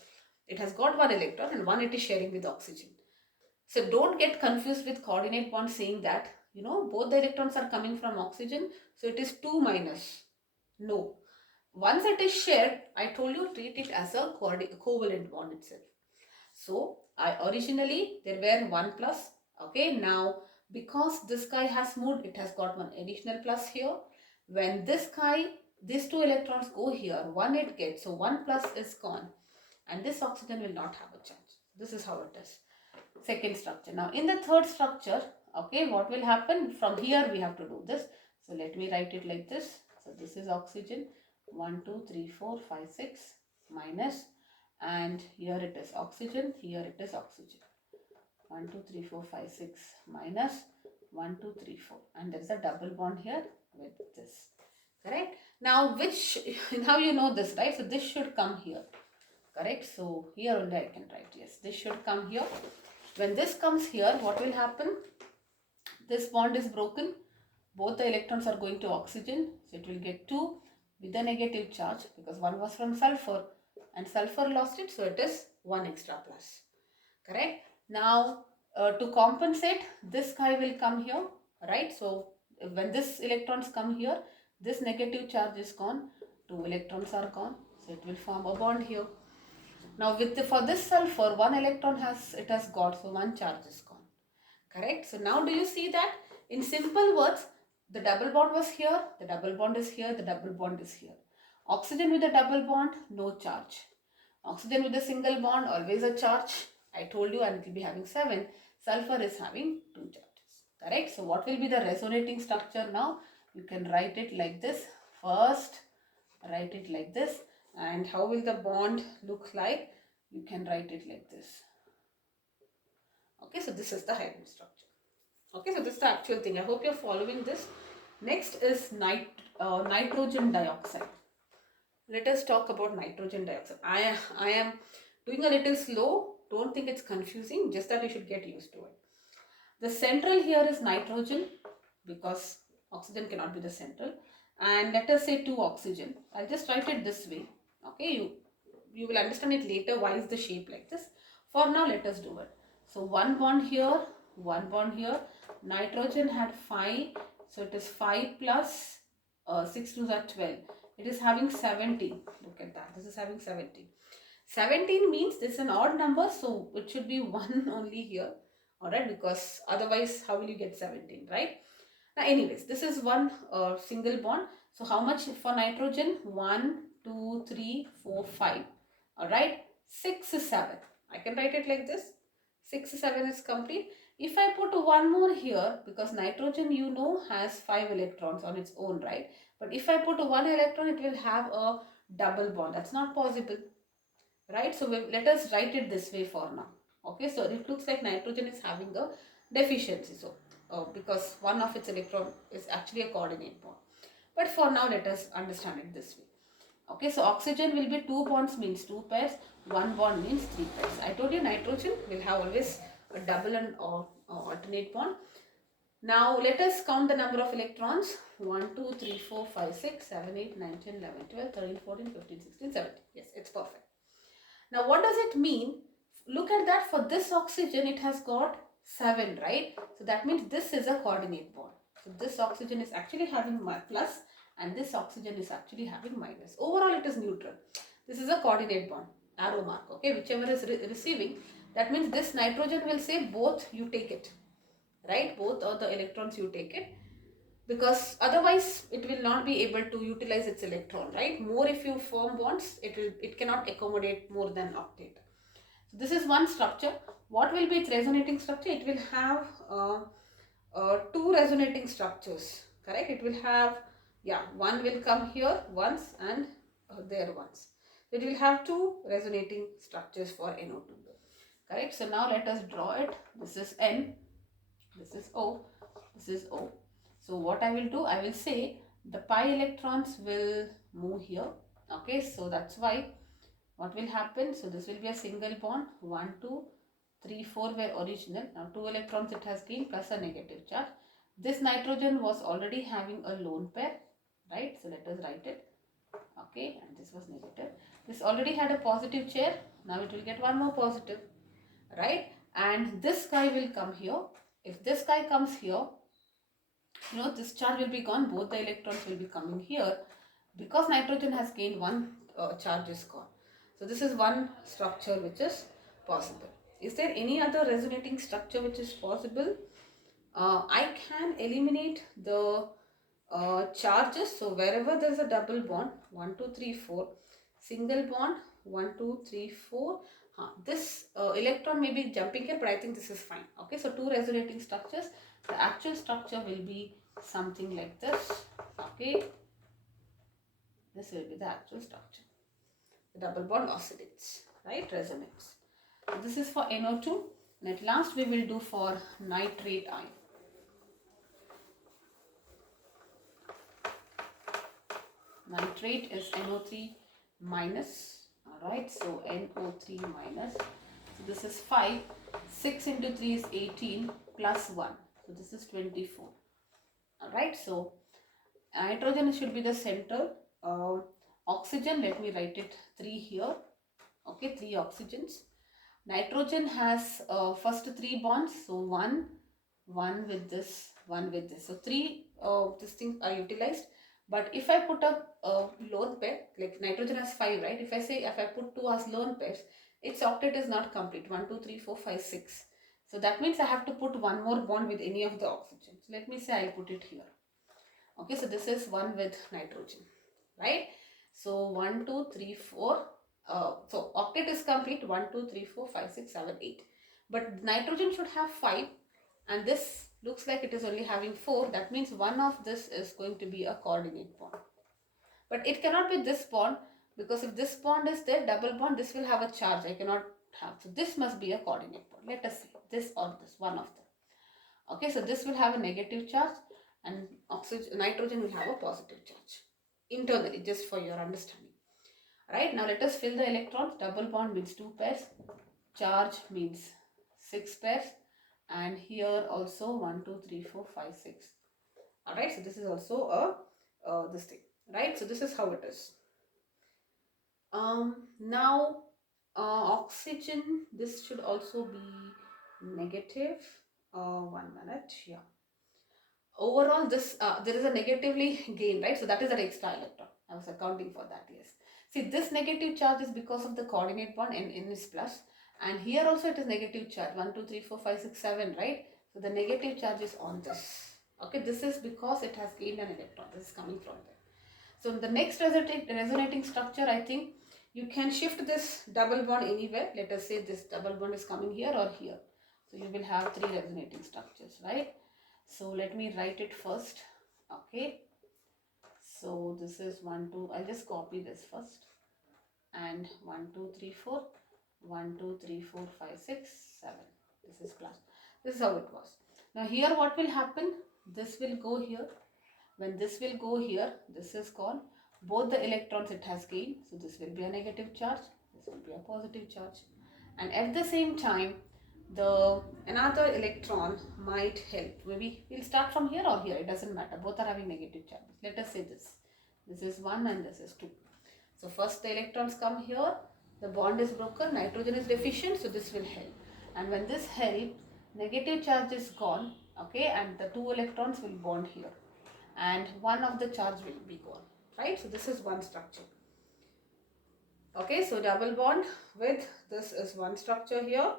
it has got 1 electron and 1 it is sharing with oxygen. So don't get confused with coordinate bond saying that, you know, both the electrons are coming from oxygen, so it is 2 minus. No. Once it is shared, I told you, treat it as a covalent bond itself. So originally there were 1 plus. Okay, now because this guy has moved, it has got 1 additional plus here. When this guy, these 2 electrons go here, 1 it gets, so 1 plus is gone, and this oxygen will not have a charge. This is how it is. Second structure. Now in the third structure, okay, what will happen? From here we have to do this. So let me write it like this. So this is oxygen, 1, 2, 3, 4, 5, 6 minus, and here it is oxygen, here it is oxygen. 1, 2, 3, 4, 5, 6 minus 1, 2, 3, 4, and there is a double bond here with this, correct? Now which, now you know this, right? So this should come here, correct? So here only I can write, yes, this should come here. When this comes here, what will happen? This bond is broken. Both the electrons are going to oxygen. So it will get 2 with a negative charge because 1 was from sulfur and sulfur lost it. So it is 1 extra plus. Correct? Now to compensate, this guy will come here, right? So when this electrons come here, this negative charge is gone, 2 electrons are gone, so it will form a bond here. Now for this sulfur, 1 electron has got, so 1 charge is gone. Correct? So now do you see that? In simple words, the double bond was here, the double bond is here, the double bond is here. Oxygen with a double bond, no charge. Oxygen with a single bond, always a charge. I told you, and it will be having 7. Sulfur is having 2 charges. Correct? So what will be the resonating structure now? You can write it like this. First, write it like this. And how will the bond look like? You can write it like this. Okay, so this is the hydrogen structure. Okay, so this is the actual thing. I hope you're following this. Next is nitrogen dioxide. Let us talk about nitrogen dioxide. I am doing a little slow. Don't think it's confusing, just that you should get used to it. The central here is nitrogen because oxygen cannot be the central. And let us say 2 oxygen. I'll just write it this way. Okay, you will understand it later why is the shape like this. For now, let us do it. So 1 bond here, 1 bond here. Nitrogen had 5, so it is 5 plus 6 to the 12. It is having 17. Look at that. This is having 17. 17 means this is an odd number, so it should be 1 only here. Alright, because otherwise how will you get 17, right? Now anyways, this is one single bond. So how much for nitrogen? 1, 2, 3, 4, 5. Alright, 6, 7. I can write it like this. 6, 7 is complete. If I put one more here, because nitrogen you know has 5 electrons on its own, right? But if I put 1 electron, it will have a double bond. That's not possible, right? So let us write it this way for now. Okay, so it looks like nitrogen is having a deficiency. So because one of its electron is actually a coordinate bond. But for now, let us understand it this way. Okay, so oxygen will be 2 bonds means 2 pairs, 1 bond means 3 pairs. I told you nitrogen will have always a double and alternate bond. Now let us count the number of electrons. 1, 2, 3, 4, 5, 6, 7, 8, 9, 10, 11, 12, 13, 14, 15, 16, 17. Yes, it's perfect. Now what does it mean? Look at that, for this oxygen it has got 7, right? So that means this is a coordinate bond. So this oxygen is actually having plus and this oxygen is actually having minus. Overall it is neutral. This is a coordinate bond, arrow mark, okay? Whichever is receiving, that means this nitrogen will say both you take it, right? Both of the electrons you take it, because otherwise it will not be able to utilize its electron, right? More if you form bonds, it cannot accommodate more than octet. So this is one structure. What will be its resonating structure? It will have 2 resonating structures, correct? It will have, yeah, one will come here once and there once. So it will have 2 resonating structures for NO2, correct? So now let us draw it. This is N, this is O, this is O. So what I will do, I will say the pi electrons will move here. Okay, so that's why what will happen, so this will be a single bond, 1, 2, 3, 4 were original. Now 2 electrons it has gained plus a negative charge. This nitrogen was already having a lone pair, right? So let us write it. Okay, and this was negative. This already had a positive chair. Now it will get one more positive, right? And this guy will come here. If this guy comes here, this charge will be gone. Both the electrons will be coming here. Because nitrogen has gained one charge is gone. So this is one structure which is possible. Is there any other resonating structure which is possible? I can eliminate the charges. So wherever there is a double bond, 1, 2, 3, 4, single bond, 1, 2, 3, 4. This electron may be jumping here, but I think this is fine. Okay, so 2 resonating structures. The actual structure will be something like this. Okay, this will be the actual structure. The double bond oscillates, right? Resonates. So this is for NO2. And at last we will do for nitrate ion. Nitrate is NO3 minus. Alright, so NO3 minus. So this is 5. 6 into 3 is 18 plus 1. So this is 24. Alright, so nitrogen should be the center. Oxygen, let me write it 3 here. Okay, 3 oxygens. Nitrogen has first 3 bonds, so one with this, one with this. So 3 these things are utilized. But if I put a lone pair, like nitrogen has 5, right? If I put 2 as lone pairs, its octet is not complete. 1, 2, 3, 4, 5, 6. So that means I have to put one more bond with any of the oxygen. So let me say I'll put it here. Okay, so this is one with nitrogen, right? So 1, 2, 3, 4. So octet is complete. 1, 2, 3, 4, 5, 6, 7, 8. But nitrogen should have 5, and this looks like it is only having 4. That means one of this is going to be a coordinate bond. But it cannot be this bond, because if this bond is there, double bond, this will have a charge. I cannot have. So this must be a coordinate bond. Let us say this or this, one of them. Okay, so this will have a negative charge and nitrogen will have a positive charge internally, just for your understanding. Right, now let us fill the electrons. Double bond means 2 pairs, charge means 6 pairs, and here also 1, 2, 3, 4, 5, 6. Alright, so this is also a this thing, right? So this is how it is. Now oxygen, this should also be negative. 1 minute, yeah. Overall, this there is a negatively gain, right? So that is an extra electron. I was accounting for that, yes. See, this negative charge is because of the coordinate bond, n is plus, and here also it is negative charge, 1, 2, 3, 4, 5, 6, 7, right? So the negative charge is on this. Okay, this is because it has gained an electron. This is coming from there. So the next resonating structure, I think you can shift this double bond anywhere. Let us say this double bond is coming here or here. So you will have 3 resonating structures, right? So let me write it first. Okay. So this is 1, 2. I'll just copy this first. And 1, 2, 3, 4. 1, 2, 3, 4, 5, 6, 7. This is plus. This is how it was. Now here what will happen? This will go here. When this will go here, this is gone. Both the electrons it has gained. So this will be a negative charge. This will be a positive charge. And at the same time, another electron might help. Maybe we'll start from here or here. It doesn't matter. Both are having negative charges. Let us say this. This is 1 and this is 2. So first the electrons come here. The bond is broken. Nitrogen is deficient. So this will help. And when this helps, negative charge is gone. Okay. And the 2 electrons will bond here. And one of the charge will be gone. Right. So this is one structure. Okay. So double bond with this is one structure here.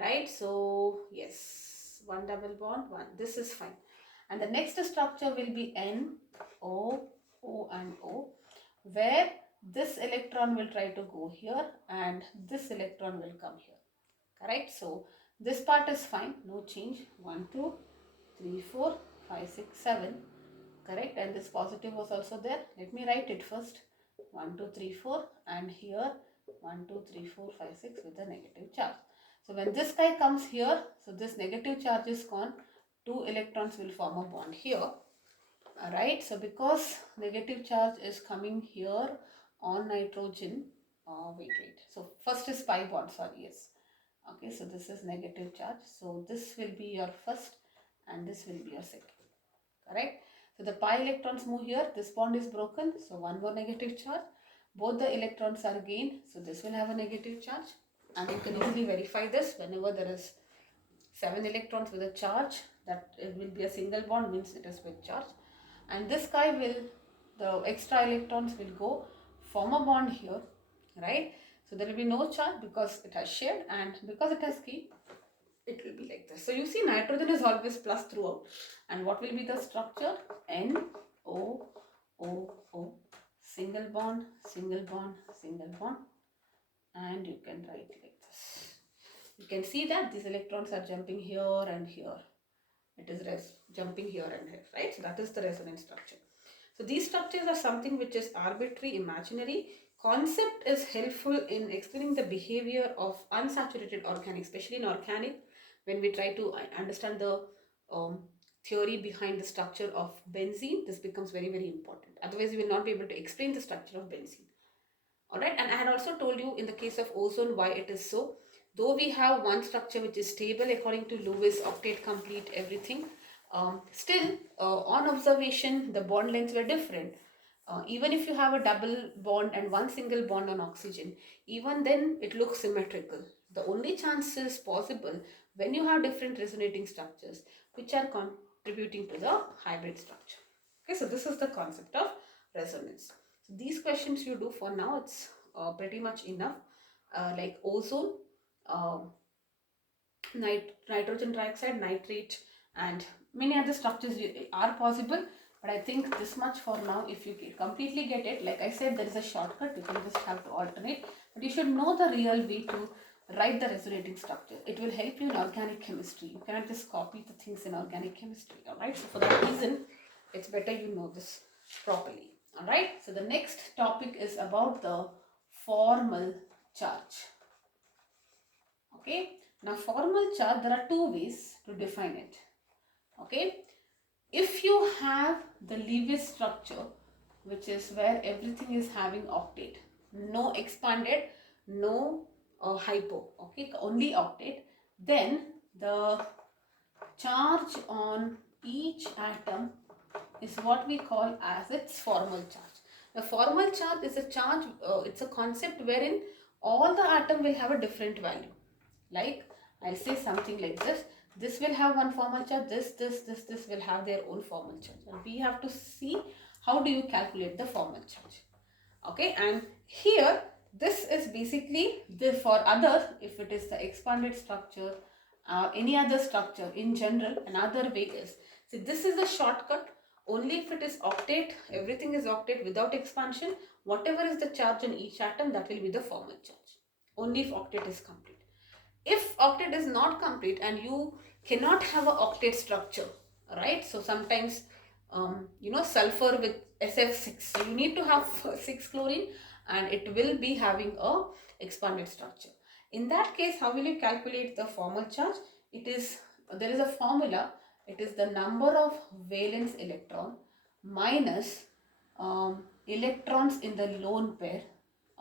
Right, so yes, one double bond, one. This is fine. And the next structure will be N, O, O and O, where this electron will try to go here and this electron will come here. Correct? So this part is fine, no change. 1, 2, 3, 4, 5, 6, 7. Correct? And this positive was also there. Let me write it first. 1, 2, 3, 4, and here 1, 2, 3, 4, 5, 6 with a negative charge. So when this guy comes here, so this negative charge is gone, 2 electrons will form a bond here. Alright, so because negative charge is coming here on nitrogen, wait. So first is pi bond, sorry, yes. Okay, so this is negative charge. So this will be your first and this will be your second. Correct? So the pi electrons move here, this bond is broken, so one more negative charge. Both the electrons are gained, so this will have a negative charge. And you can easily verify this whenever there is 7 electrons with a charge, that it will be a single bond, means it is with charge. And this guy will, the extra electrons will go, form a bond here, right? So there will be no charge because it has shared, and because it has key, it will be like this. So you see nitrogen is always plus throughout. And what will be the structure? N, O, O, O, single bond, single bond, single bond. And you can write like this. You can see that these electrons are jumping here and here. It is jumping here and here, right? So that is the resonance structure. So these structures are something which is arbitrary, imaginary. Concept is helpful in explaining the behavior of unsaturated organic, especially in organic, when we try to understand the theory behind the structure of benzene. This becomes very, very important. Otherwise, we will not be able to explain the structure of benzene. Alright, and I had also told you in the case of ozone why it is so. Though we have one structure which is stable according to Lewis, octet complete, everything, still on observation the bond lengths were different. Even if you have a double bond and one single bond on oxygen, even then it looks symmetrical. The only chance is possible when you have different resonating structures which are contributing to the hybrid structure. Okay, so this is the concept of resonance. So these questions you do for now, it's pretty much enough. Like ozone, uh, nitrogen dioxide, nitrate, and many other structures are possible. But I think this much for now. If you completely get it, like I said, there is a shortcut. You can just have to alternate. But you should know the real way to write the resonating structure. It will help you in organic chemistry. You cannot just copy the things in organic chemistry. Alright. So for that reason, it's better you know this properly. Alright. So the next topic is about the formal charge. Okay. Now formal charge, there are two ways to define it. Okay. If you have the Lewis structure, which is where everything is having octet, no expanded, no hypo, okay, only octet, then the charge on each atom is what we call as its formal charge. The formal charge is a charge, it's a concept wherein all the atom will have a different value. Like I'll say something like this. This will have one formal charge, this will have their own formal charge. And we have to see how do you calculate the formal charge. Okay, and here this is basically the for other, if it is the expanded structure or any other structure in general, another way is, see this is the shortcut. Only if it is octet, everything is octet without expansion, whatever is the charge on each atom, that will be the formal charge. Only if octet is complete. If octet is not complete and you cannot have an octet structure, right? So sometimes sulfur with SF6, so you need to have 6 chlorine and it will be having a expanded structure. In that case, how will you calculate the formal charge? There is a formula. It is the number of valence electron minus electrons in the lone pair,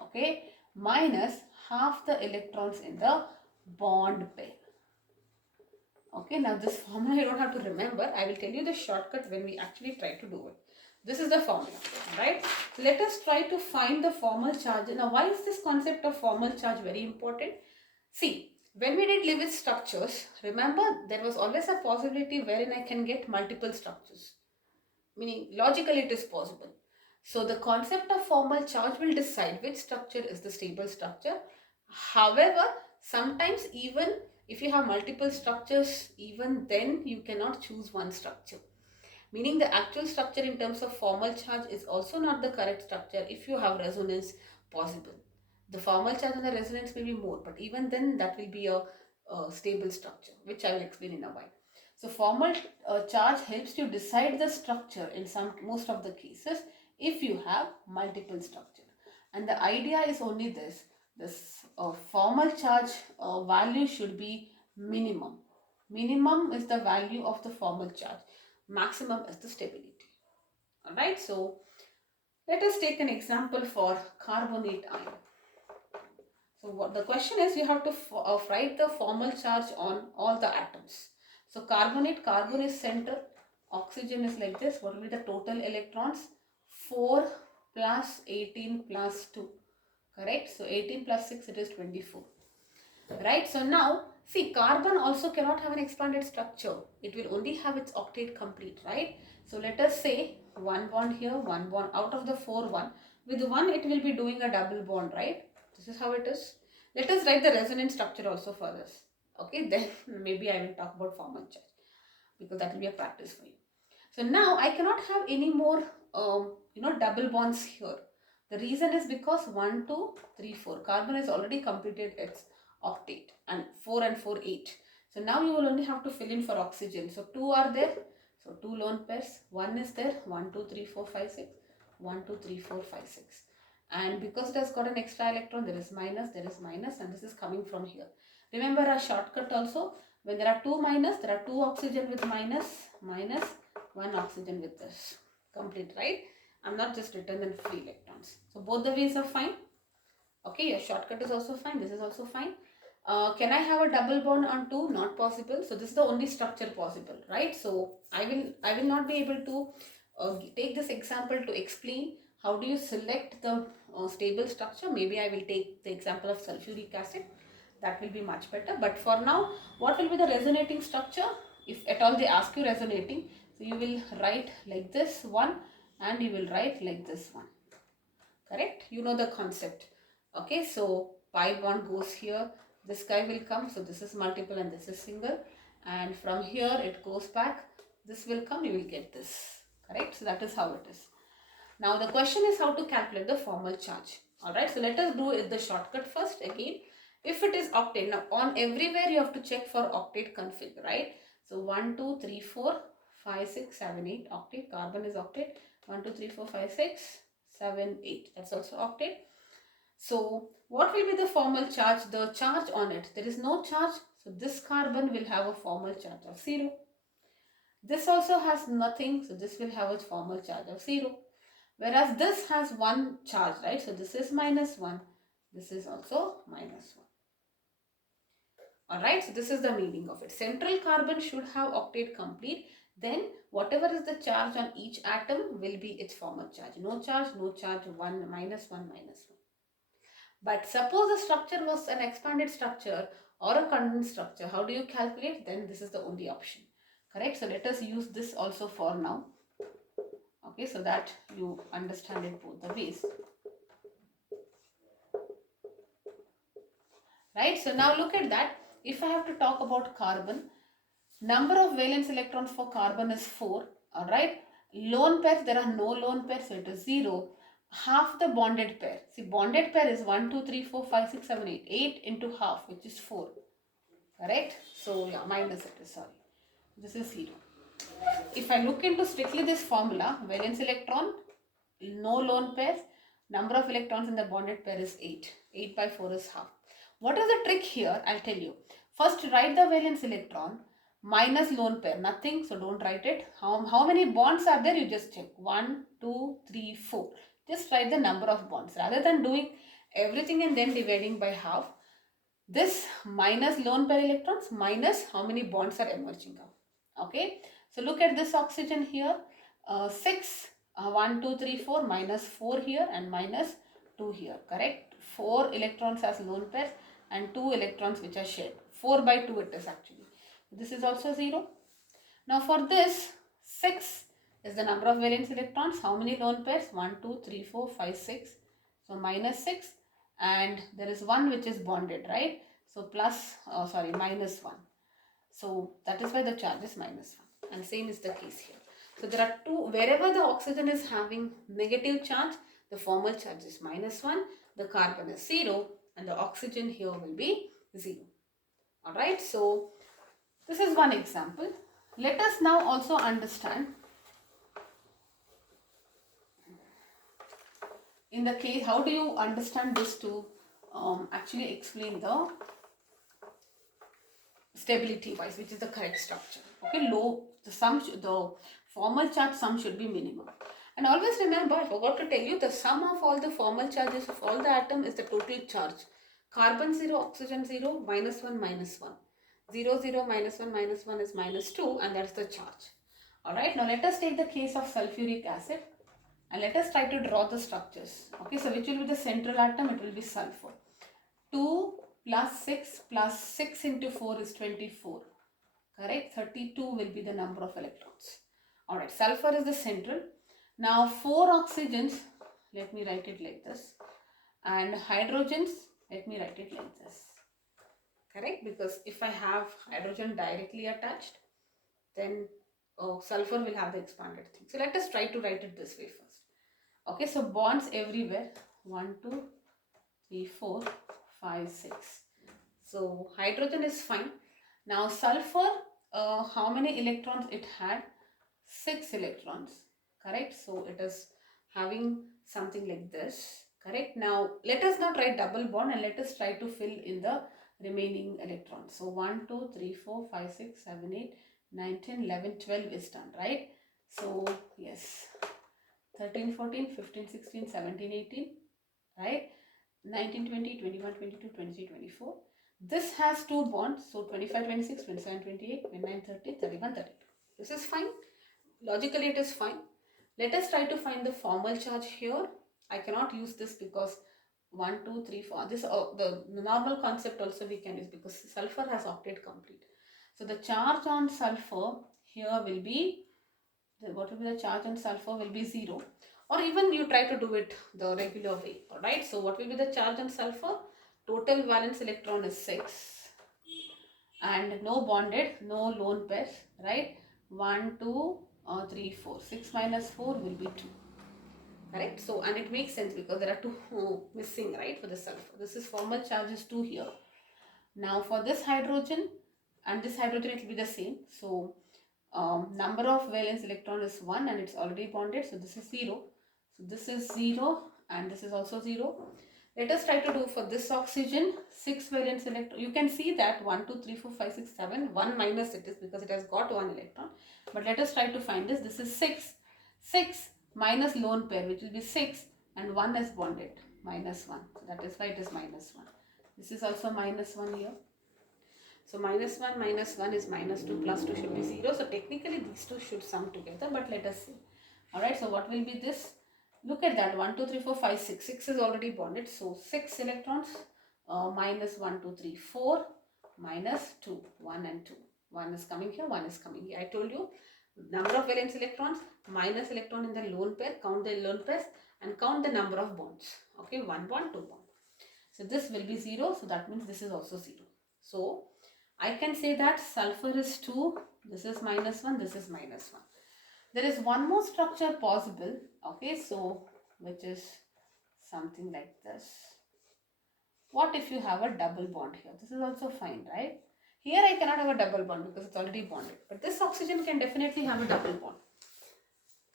okay, minus half the electrons in the bond pair. Okay, now this formula you don't have to remember. I will tell you the shortcut when we actually try to do it. This is the formula, right? Let us try to find the formal charge. Now, why is this concept of formal charge very important? See, when we did Lewis structures, remember there was always a possibility wherein I can get multiple structures. Meaning, logically it is possible. So, the concept of formal charge will decide which structure is the stable structure. However, sometimes even if you have multiple structures, even then you cannot choose one structure. Meaning the actual structure in terms of formal charge is also not the correct structure if you have resonance possible. The formal charge and the resonance may be more, but even then that will be a stable structure, which I will explain in a while. So formal charge helps you decide the structure in most of the cases if you have multiple structure. And the idea is only this formal charge value should be minimum. Minimum is the value of the formal charge. Maximum is the stability. Alright, so let us take an example for carbonate ion. So what the question is, you have to write the formal charge on all the atoms. So carbonate, carbon is center, oxygen is like this. What will be the total electrons? 4 plus 18 plus 2. Correct? So 18 plus 6, it is 24. Right? So now, see, carbon also cannot have an expanded structure. It will only have its octet complete, right? So let us say one bond here, one bond out of the 4, 1. With 1, it will be doing a double bond, right? This is how it is. Let us write the resonance structure also for this. Okay, then maybe I will talk about formal charge because that will be a practice for you. So now I cannot have any more, double bonds here. The reason is because 1, 2, 3, 4. Carbon has already completed its octet and 4 and 4, 8. So now you will only have to fill in for oxygen. So 2 are there. So 2 lone pairs. 1 is there. 1, 2, 3, 4, 5, 6. 1, 2, 3, 4, 5, 6. And because it has got an extra electron, there is minus, and this is coming from here. Remember our shortcut also. When there are 2 minus, there are 2 oxygen with minus, 1 oxygen with this. Complete, right? I'm not just written in free electrons. So both the ways are fine. Okay, your shortcut is also fine. This is also fine. Can I have a double bond on 2? Not possible. So this is the only structure possible, right? So I will not be able to take this example to explain how do you select the stable structure. Maybe I will take the example of sulfuric acid. that will be much better. But for now, what will be the resonating structure? If at all they ask you resonating, so you will write like this one and you will write like this one. Correct? You know the concept. Okay, so pi bond goes here, this guy will come, so this is multiple and this is single, and from here it goes back, this will come, you will get this. Correct? So that is how it is. Now the question is how to calculate the formal charge. Alright, so let us do the shortcut first again. If it is octet, now on everywhere you have to check for octet config, right? So 1, 2, 3, 4, 5, 6, 7, 8, octet, carbon is octet, 1, 2, 3, 4, 5, 6, 7, 8, that's also octet. So what will be the formal charge? The charge on it, there is no charge, so this carbon will have a formal charge of 0. This also has nothing, so this will have a formal charge of 0. Whereas this has one charge, right? So this is -1. This is also -1. Alright, so this is the meaning of it. Central carbon should have octet complete. Then whatever is the charge on each atom will be its formal charge. No charge, 1, -1, -1. But suppose the structure was an expanded structure or a condensed structure. How do you calculate? Then this is the only option. Correct? So let us use this also for now. Okay, so that you understand it both the ways. Right, so now look at that. If I have to talk about carbon, number of valence electrons for carbon is 4. Alright, lone pairs, there are no lone pairs, so it is 0. Half the bonded pair. See, bonded pair is 1, 2, 3, 4, 5, 6, 7, 8. 8 into half, which is 4. Correct? So yeah, minus it is, sorry. This is 0. If I look into strictly this formula, valence electron, no lone pairs, number of electrons in the bonded pair is 8. 8 by 4 is half. What is the trick here? I'll tell you. First, write the valence electron minus lone pair. Nothing, so don't write it. How many bonds are there? You just check. 1, 2, 3, 4. Just write the number of bonds. Rather than doing everything and then dividing by half, this minus lone pair electrons minus how many bonds are emerging out. Okay. So look at this oxygen here. 6, 1, 2, 3, 4, minus 4 here and minus 2 here. Correct? 4 electrons as lone pairs and 2 electrons which are shared. 4 by 2 it is actually. This is also 0. Now for this, 6 is the number of valence electrons. How many lone pairs? 1, 2, 3, 4, 5, 6. So minus 6, and there is 1 which is bonded, right? So minus 1. So that is why the charge is minus 1. And same is the case here. So there are two, wherever the oxygen is having negative charge, the formal charge is minus 1, the carbon is 0, and the oxygen here will be 0. Alright, so this is one example. Let us now also understand in the case, how do you understand this to actually explain the stability wise, which is the correct structure. Okay, the formal charge sum should be minimum. And always remember, I forgot to tell you, the sum of all the formal charges of all the atom is the total charge. Carbon 0, oxygen 0, minus 1, minus 1. 0, 0, minus 1 is minus 2, and that's the charge. Alright, now let us take the case of sulfuric acid and let us try to draw the structures. Okay, so which will be the central atom? It will be sulfur. 2 plus 6 into 4 is 24. Correct? 32 will be the number of electrons. Alright, sulfur is the central. Now 4 oxygens, let me write it like this. And hydrogens, let me write it like this. Correct? Because if I have hydrogen directly attached, then sulfur will have the expanded thing. So let us try to write it this way first. Okay, so bonds everywhere. 1, 2, 3, 4, 5, 6. So hydrogen is fine. Now sulfur, how many electrons it had? 6 electrons. Correct? So it is having something like this. Correct? Now let us not write double bond and let us try to fill in the remaining electrons. So 1, 2, 3, 4, 5, 6, 7, 8, 9, 10, 11, 12 is done, right? So yes, 13, 14, 15, 16, 17, 18, right? 19, 20, 21, 22, 23, 24. This has 2 bonds. So 25, 26, 27, 28, 29, 30, 31, 32. This is fine. Logically it is fine. Let us try to find the formal charge here. I cannot use this because 1, 2, 3, 4. This the normal concept also we can use because sulfur has octet complete. So the charge on sulfur here will be, what will be the charge on sulfur will be 0, or even you try to do it the regular way. Alright, so what will be the charge on sulfur? Total valence electron is 6 and no bonded, no lone pairs, right? 1, 2, 3, 4. 6 minus 4 will be 2. Correct? So, and it makes sense because there are 2 missing, right, for the sulfur. This is formal charge is 2 here. Now for this hydrogen and this hydrogen, it will be the same. So number of valence electron is 1 and it's already bonded. So this is 0. So this is 0 and this is also 0. Let us try to do for this oxygen 6 valence electron. You can see that 1, 2, 3, 4, 5, 6, 7. 1 minus it is because it has got 1 electron. But let us try to find this. This is 6. 6 minus lone pair, which will be 6, and 1 is bonded, minus 1. So that is why it is minus 1. This is also minus 1 here. So minus 1 is minus 2 plus 2 should be 0. So technically these two should sum together, but let us see. Alright, so what will be this? Look at that, 1, 2, 3, 4, 5, 6. 6 is already bonded. So 6 electrons, minus 1, 2, 3, 4, minus 2, 1 and 2. 1 is coming here, 1 is coming here. I told you, number of valence electrons, minus electron in the lone pair, count the lone pairs and count the number of bonds. Okay, 1 bond, 2 bond. So this will be 0, so that means this is also 0. So I can say that sulfur is 2, this is minus 1, this is minus 1. There is one more structure possible, okay, so which is something like this. What if you have a double bond here? This is also fine, right? Here I cannot have a double bond because it's already bonded, but this oxygen can definitely have a double bond.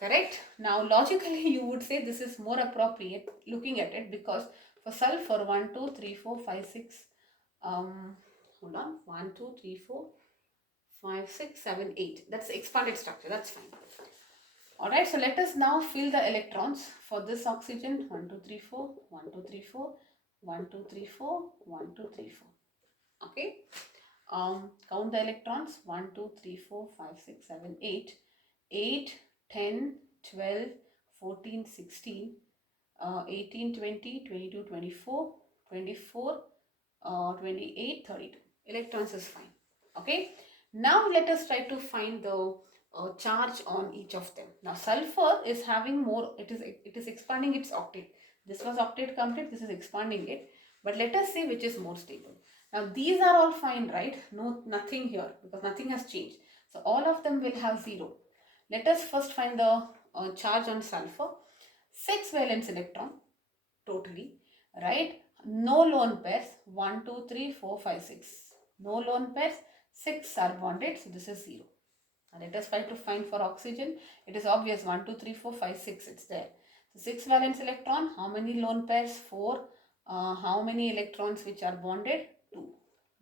Correct? Now logically you would say this is more appropriate looking at it because for sulfur 1, 2, 3, 4, 5, 6, hold on, 1, 2, 3, 4, 5, 6, 7, 8. That's the expanded structure, that's fine. Alright, so let us now fill the electrons for this oxygen. 1, 2, 3, 4, 1, 2, 3, 4, 1, 2, 3, 4, 1, 2, 3, 4. Okay. Count the electrons. 1, 2, 3, 4, 5, 6, 7, 8. 8, 10, 12, 14, 16, 18, 20, 22, 24, 24, 28, 32. Electrons is fine. Okay. Now let us try to find the charge on each of them. Now sulfur is having more, it is expanding its octet. This was octet complete, this is expanding it. But let us see which is more stable. Now these are all fine, right? No, nothing here because nothing has changed. So all of them will have 0. Let us first find the charge on sulfur. 6 valence electron totally, right? No lone pairs. 1, 2, 3, 4, 5, 6. No lone pairs. 6 are bonded. So this is 0. Now let us try to find for oxygen. It is obvious. 1, 2, 3, 4, 5, 6. It's there. So 6 valence electron. How many lone pairs? 4. How many electrons which are bonded? 2.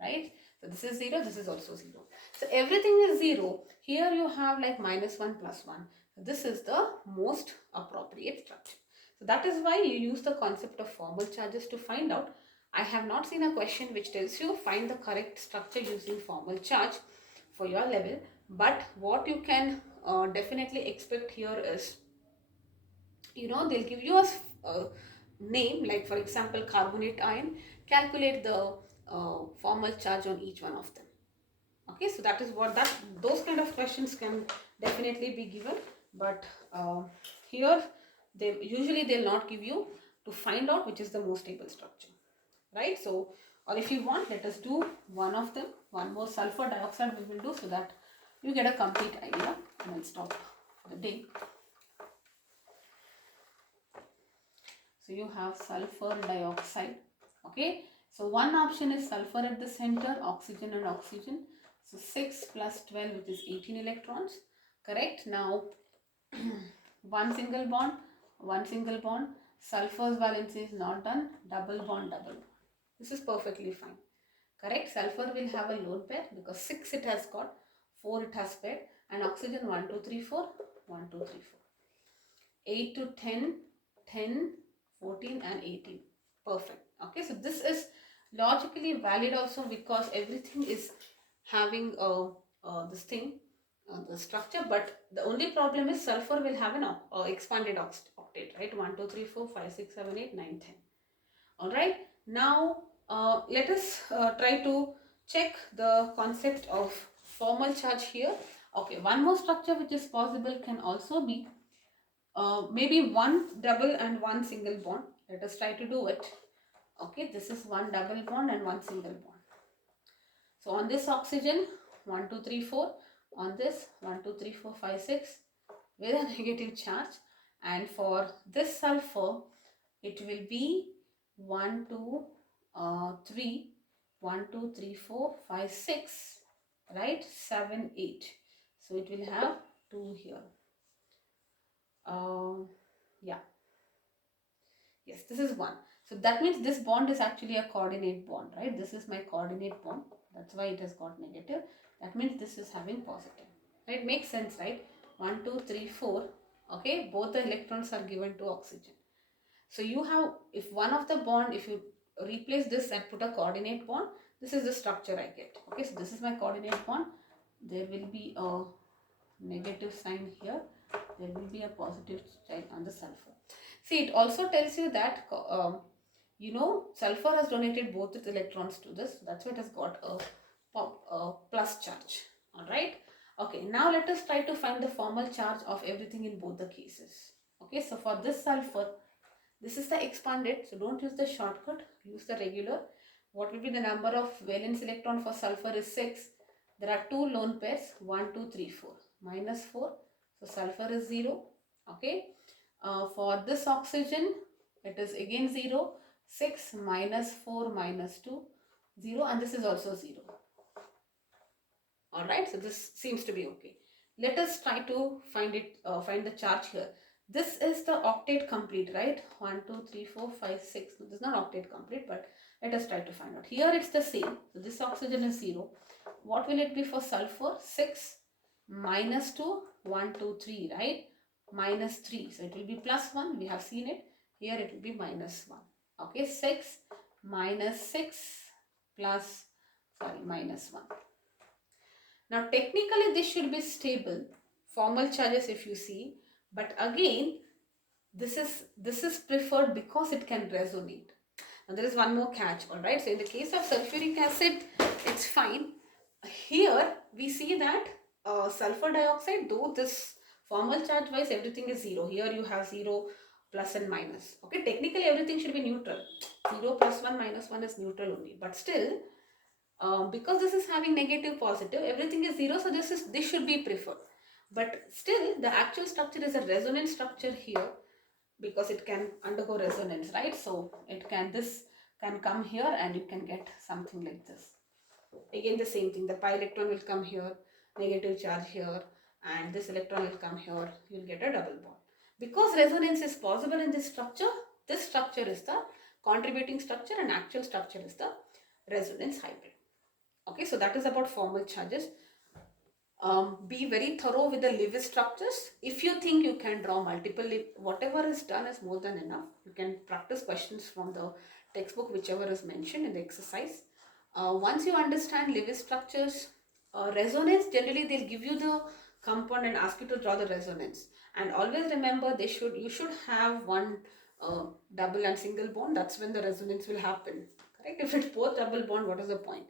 Right? So this is 0. This is also 0. So everything is 0. Here you have like minus 1 plus 1. So this is the most appropriate structure. So that is why you use the concept of formal charges to find out. I have not seen a question which tells you find the correct structure using formal charge for your level. But what you can definitely expect here is, they'll give you a name, like for example carbonate ion. Calculate the formal charge on each one of them. Okay, so that is what those kind of questions can definitely be given, but here they'll not give you to find out which is the most stable structure, right? So, or if you want, let us do one of them, one more sulfur dioxide we will do, so that you get a complete idea, and I'll stop the day. So you have sulfur dioxide. Okay, so one option is sulfur at the center, oxygen and oxygen. So 6 plus 12, which is 18 electrons. Correct. Now one single bond. Sulfur's valence is not done. Double bond. This is perfectly fine. Correct. Sulfur will have a lone pair because 6 it has got, 4 it has paired, and oxygen 1, 2, 3, 4, 1, 2, 3, 4. 8 to 10, 10, 14 and 18. Perfect. Okay, so this is logically valid also because everything is having this thing, the structure, but the only problem is sulfur will have an expanded octet, right? 1, 2, 3, 4, 5, 6, 7, 8, 9, 10. Alright, now let us try to check the concept of formal charge here. Okay, one more structure which is possible can also be maybe one double and one single bond. Let us try to do it. Okay, this is one double bond and one single bond. So on this oxygen, 1, 2, 3, 4. On this, 1, 2, 3, 4, 5, 6 with a negative charge. And for this sulfur, it will be 1, 2, 3, 1, 2, 3, 4, 5, 6, right? 7, 8. So it will have 2 here. Yeah. Yes, this is 1. So that means this bond is actually a coordinate bond, right? This is my coordinate bond. That's why it has got negative. That means this is having positive. Right? Makes sense, right? 1, 2, 3, 4. Okay, both the electrons are given to oxygen. So you have, if one of the bond, if you replace this and put a coordinate bond, this is the structure I get. Okay, so this is my coordinate bond. There will be a negative sign here. There will be a positive sign on the sulfur. See, it also tells you that, sulfur has donated both its electrons to this. That's why it has got a plus charge. Alright. Okay, now let us try to find the formal charge of everything in both the cases. Okay, so for this sulfur, this is the expanded, so don't use the shortcut, use the regular. What will be the number of valence electron for sulfur is 6. There are 2 lone pairs, 1, 2, 3, 4. Minus 4, so sulfur is 0. Okay. For this oxygen, it is again 0. 6 minus 4 minus 2, 0, and this is also 0. Alright, so this seems to be okay. Let us try to find the charge here. This is the octet complete, right? 1, 2, 3, 4, 5, 6. This is not octet complete, but let us try to find out. Here it's the same. So this oxygen is 0. What will it be for sulfur? 6 minus 2, 1, 2, 3, right? Minus 3. So it will be plus 1. We have seen it. Here it will be minus 1. Okay, 6 minus 6 plus, minus 1. Now technically this should be stable, formal charges if you see, but again this is preferred because it can resonate. Now there is one more catch, alright. So in the case of sulfuric acid, it's fine. Here we see that sulfur dioxide, though this formal charge wise everything is 0. Here you have 0, plus and minus. Okay, technically everything should be neutral. 0 plus 1 minus 1 is neutral only, but still because this is having negative positive, everything is 0, so this should be preferred. But still the actual structure is a resonance structure here, because it can undergo resonance, right? So this can come here and you can get something like this. Again the same thing, the pi electron will come here, negative charge here, and this electron will come here, you'll get a double bond. Because resonance is possible in this structure is the contributing structure and actual structure is the resonance hybrid. Okay, so that is about formal charges. Be very thorough with the Lewis structures. If you think you can draw multiple, whatever is done is more than enough. You can practice questions from the textbook, whichever is mentioned in the exercise. Once you understand Lewis structures, resonance, generally they'll give you the compound and ask you to draw the resonance. And always remember, you should have one double and single bond. That's when the resonance will happen. Correct? If it's both double bond, what is the point?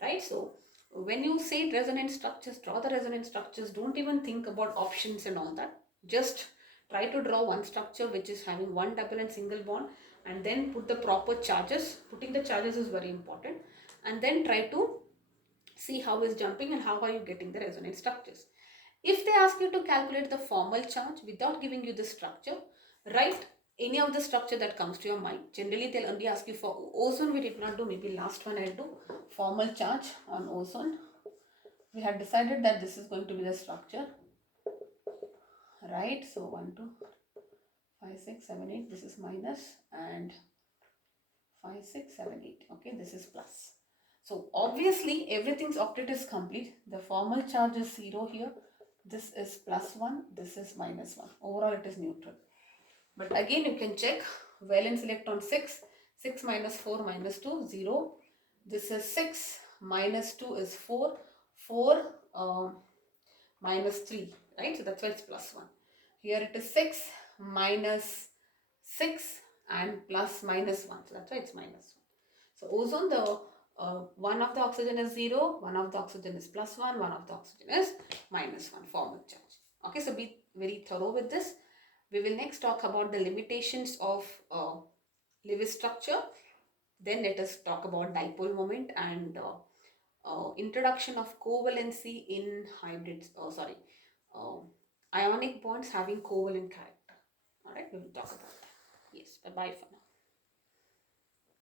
Right? So when you say resonance structures, draw the resonance structures. Don't even think about options and all that. Just try to draw one structure which is having one double and single bond, and then put the proper charges. Putting the charges is very important, and then try to see how is jumping and how are you getting the resonance structures. If they ask you to calculate the formal charge without giving you the structure, write any of the structure that comes to your mind. Generally they'll only ask you for ozone. We did not do, maybe last one I'll do formal charge on ozone. We had decided that this is going to be the structure, right? So 1, 2, 5, 6, 7, 8, this is minus, and 5, 6, 7, 8. Okay, this is plus. So obviously everything's octet is complete. The formal charge is 0 here. This is plus 1, this is minus 1. Overall it is neutral. But again you can check valence electron 6, 6 minus 4 minus 2, 0. This is 6 minus 2 is 4, 4 minus 3, right? So that's why it's plus 1. Here it is 6 minus 6 and plus minus 1. So that's why it's minus 1. So ozone, the one of the oxygen is 0, one of the oxygen is plus 1, one of the oxygen is minus 1 formal charge. Okay, so be very thorough with this. We will next talk about the limitations of Lewis structure. Then let us talk about dipole moment and introduction of covalency in hybrids. Ionic bonds having covalent character. All right, we will talk about that. Yes, bye bye for now.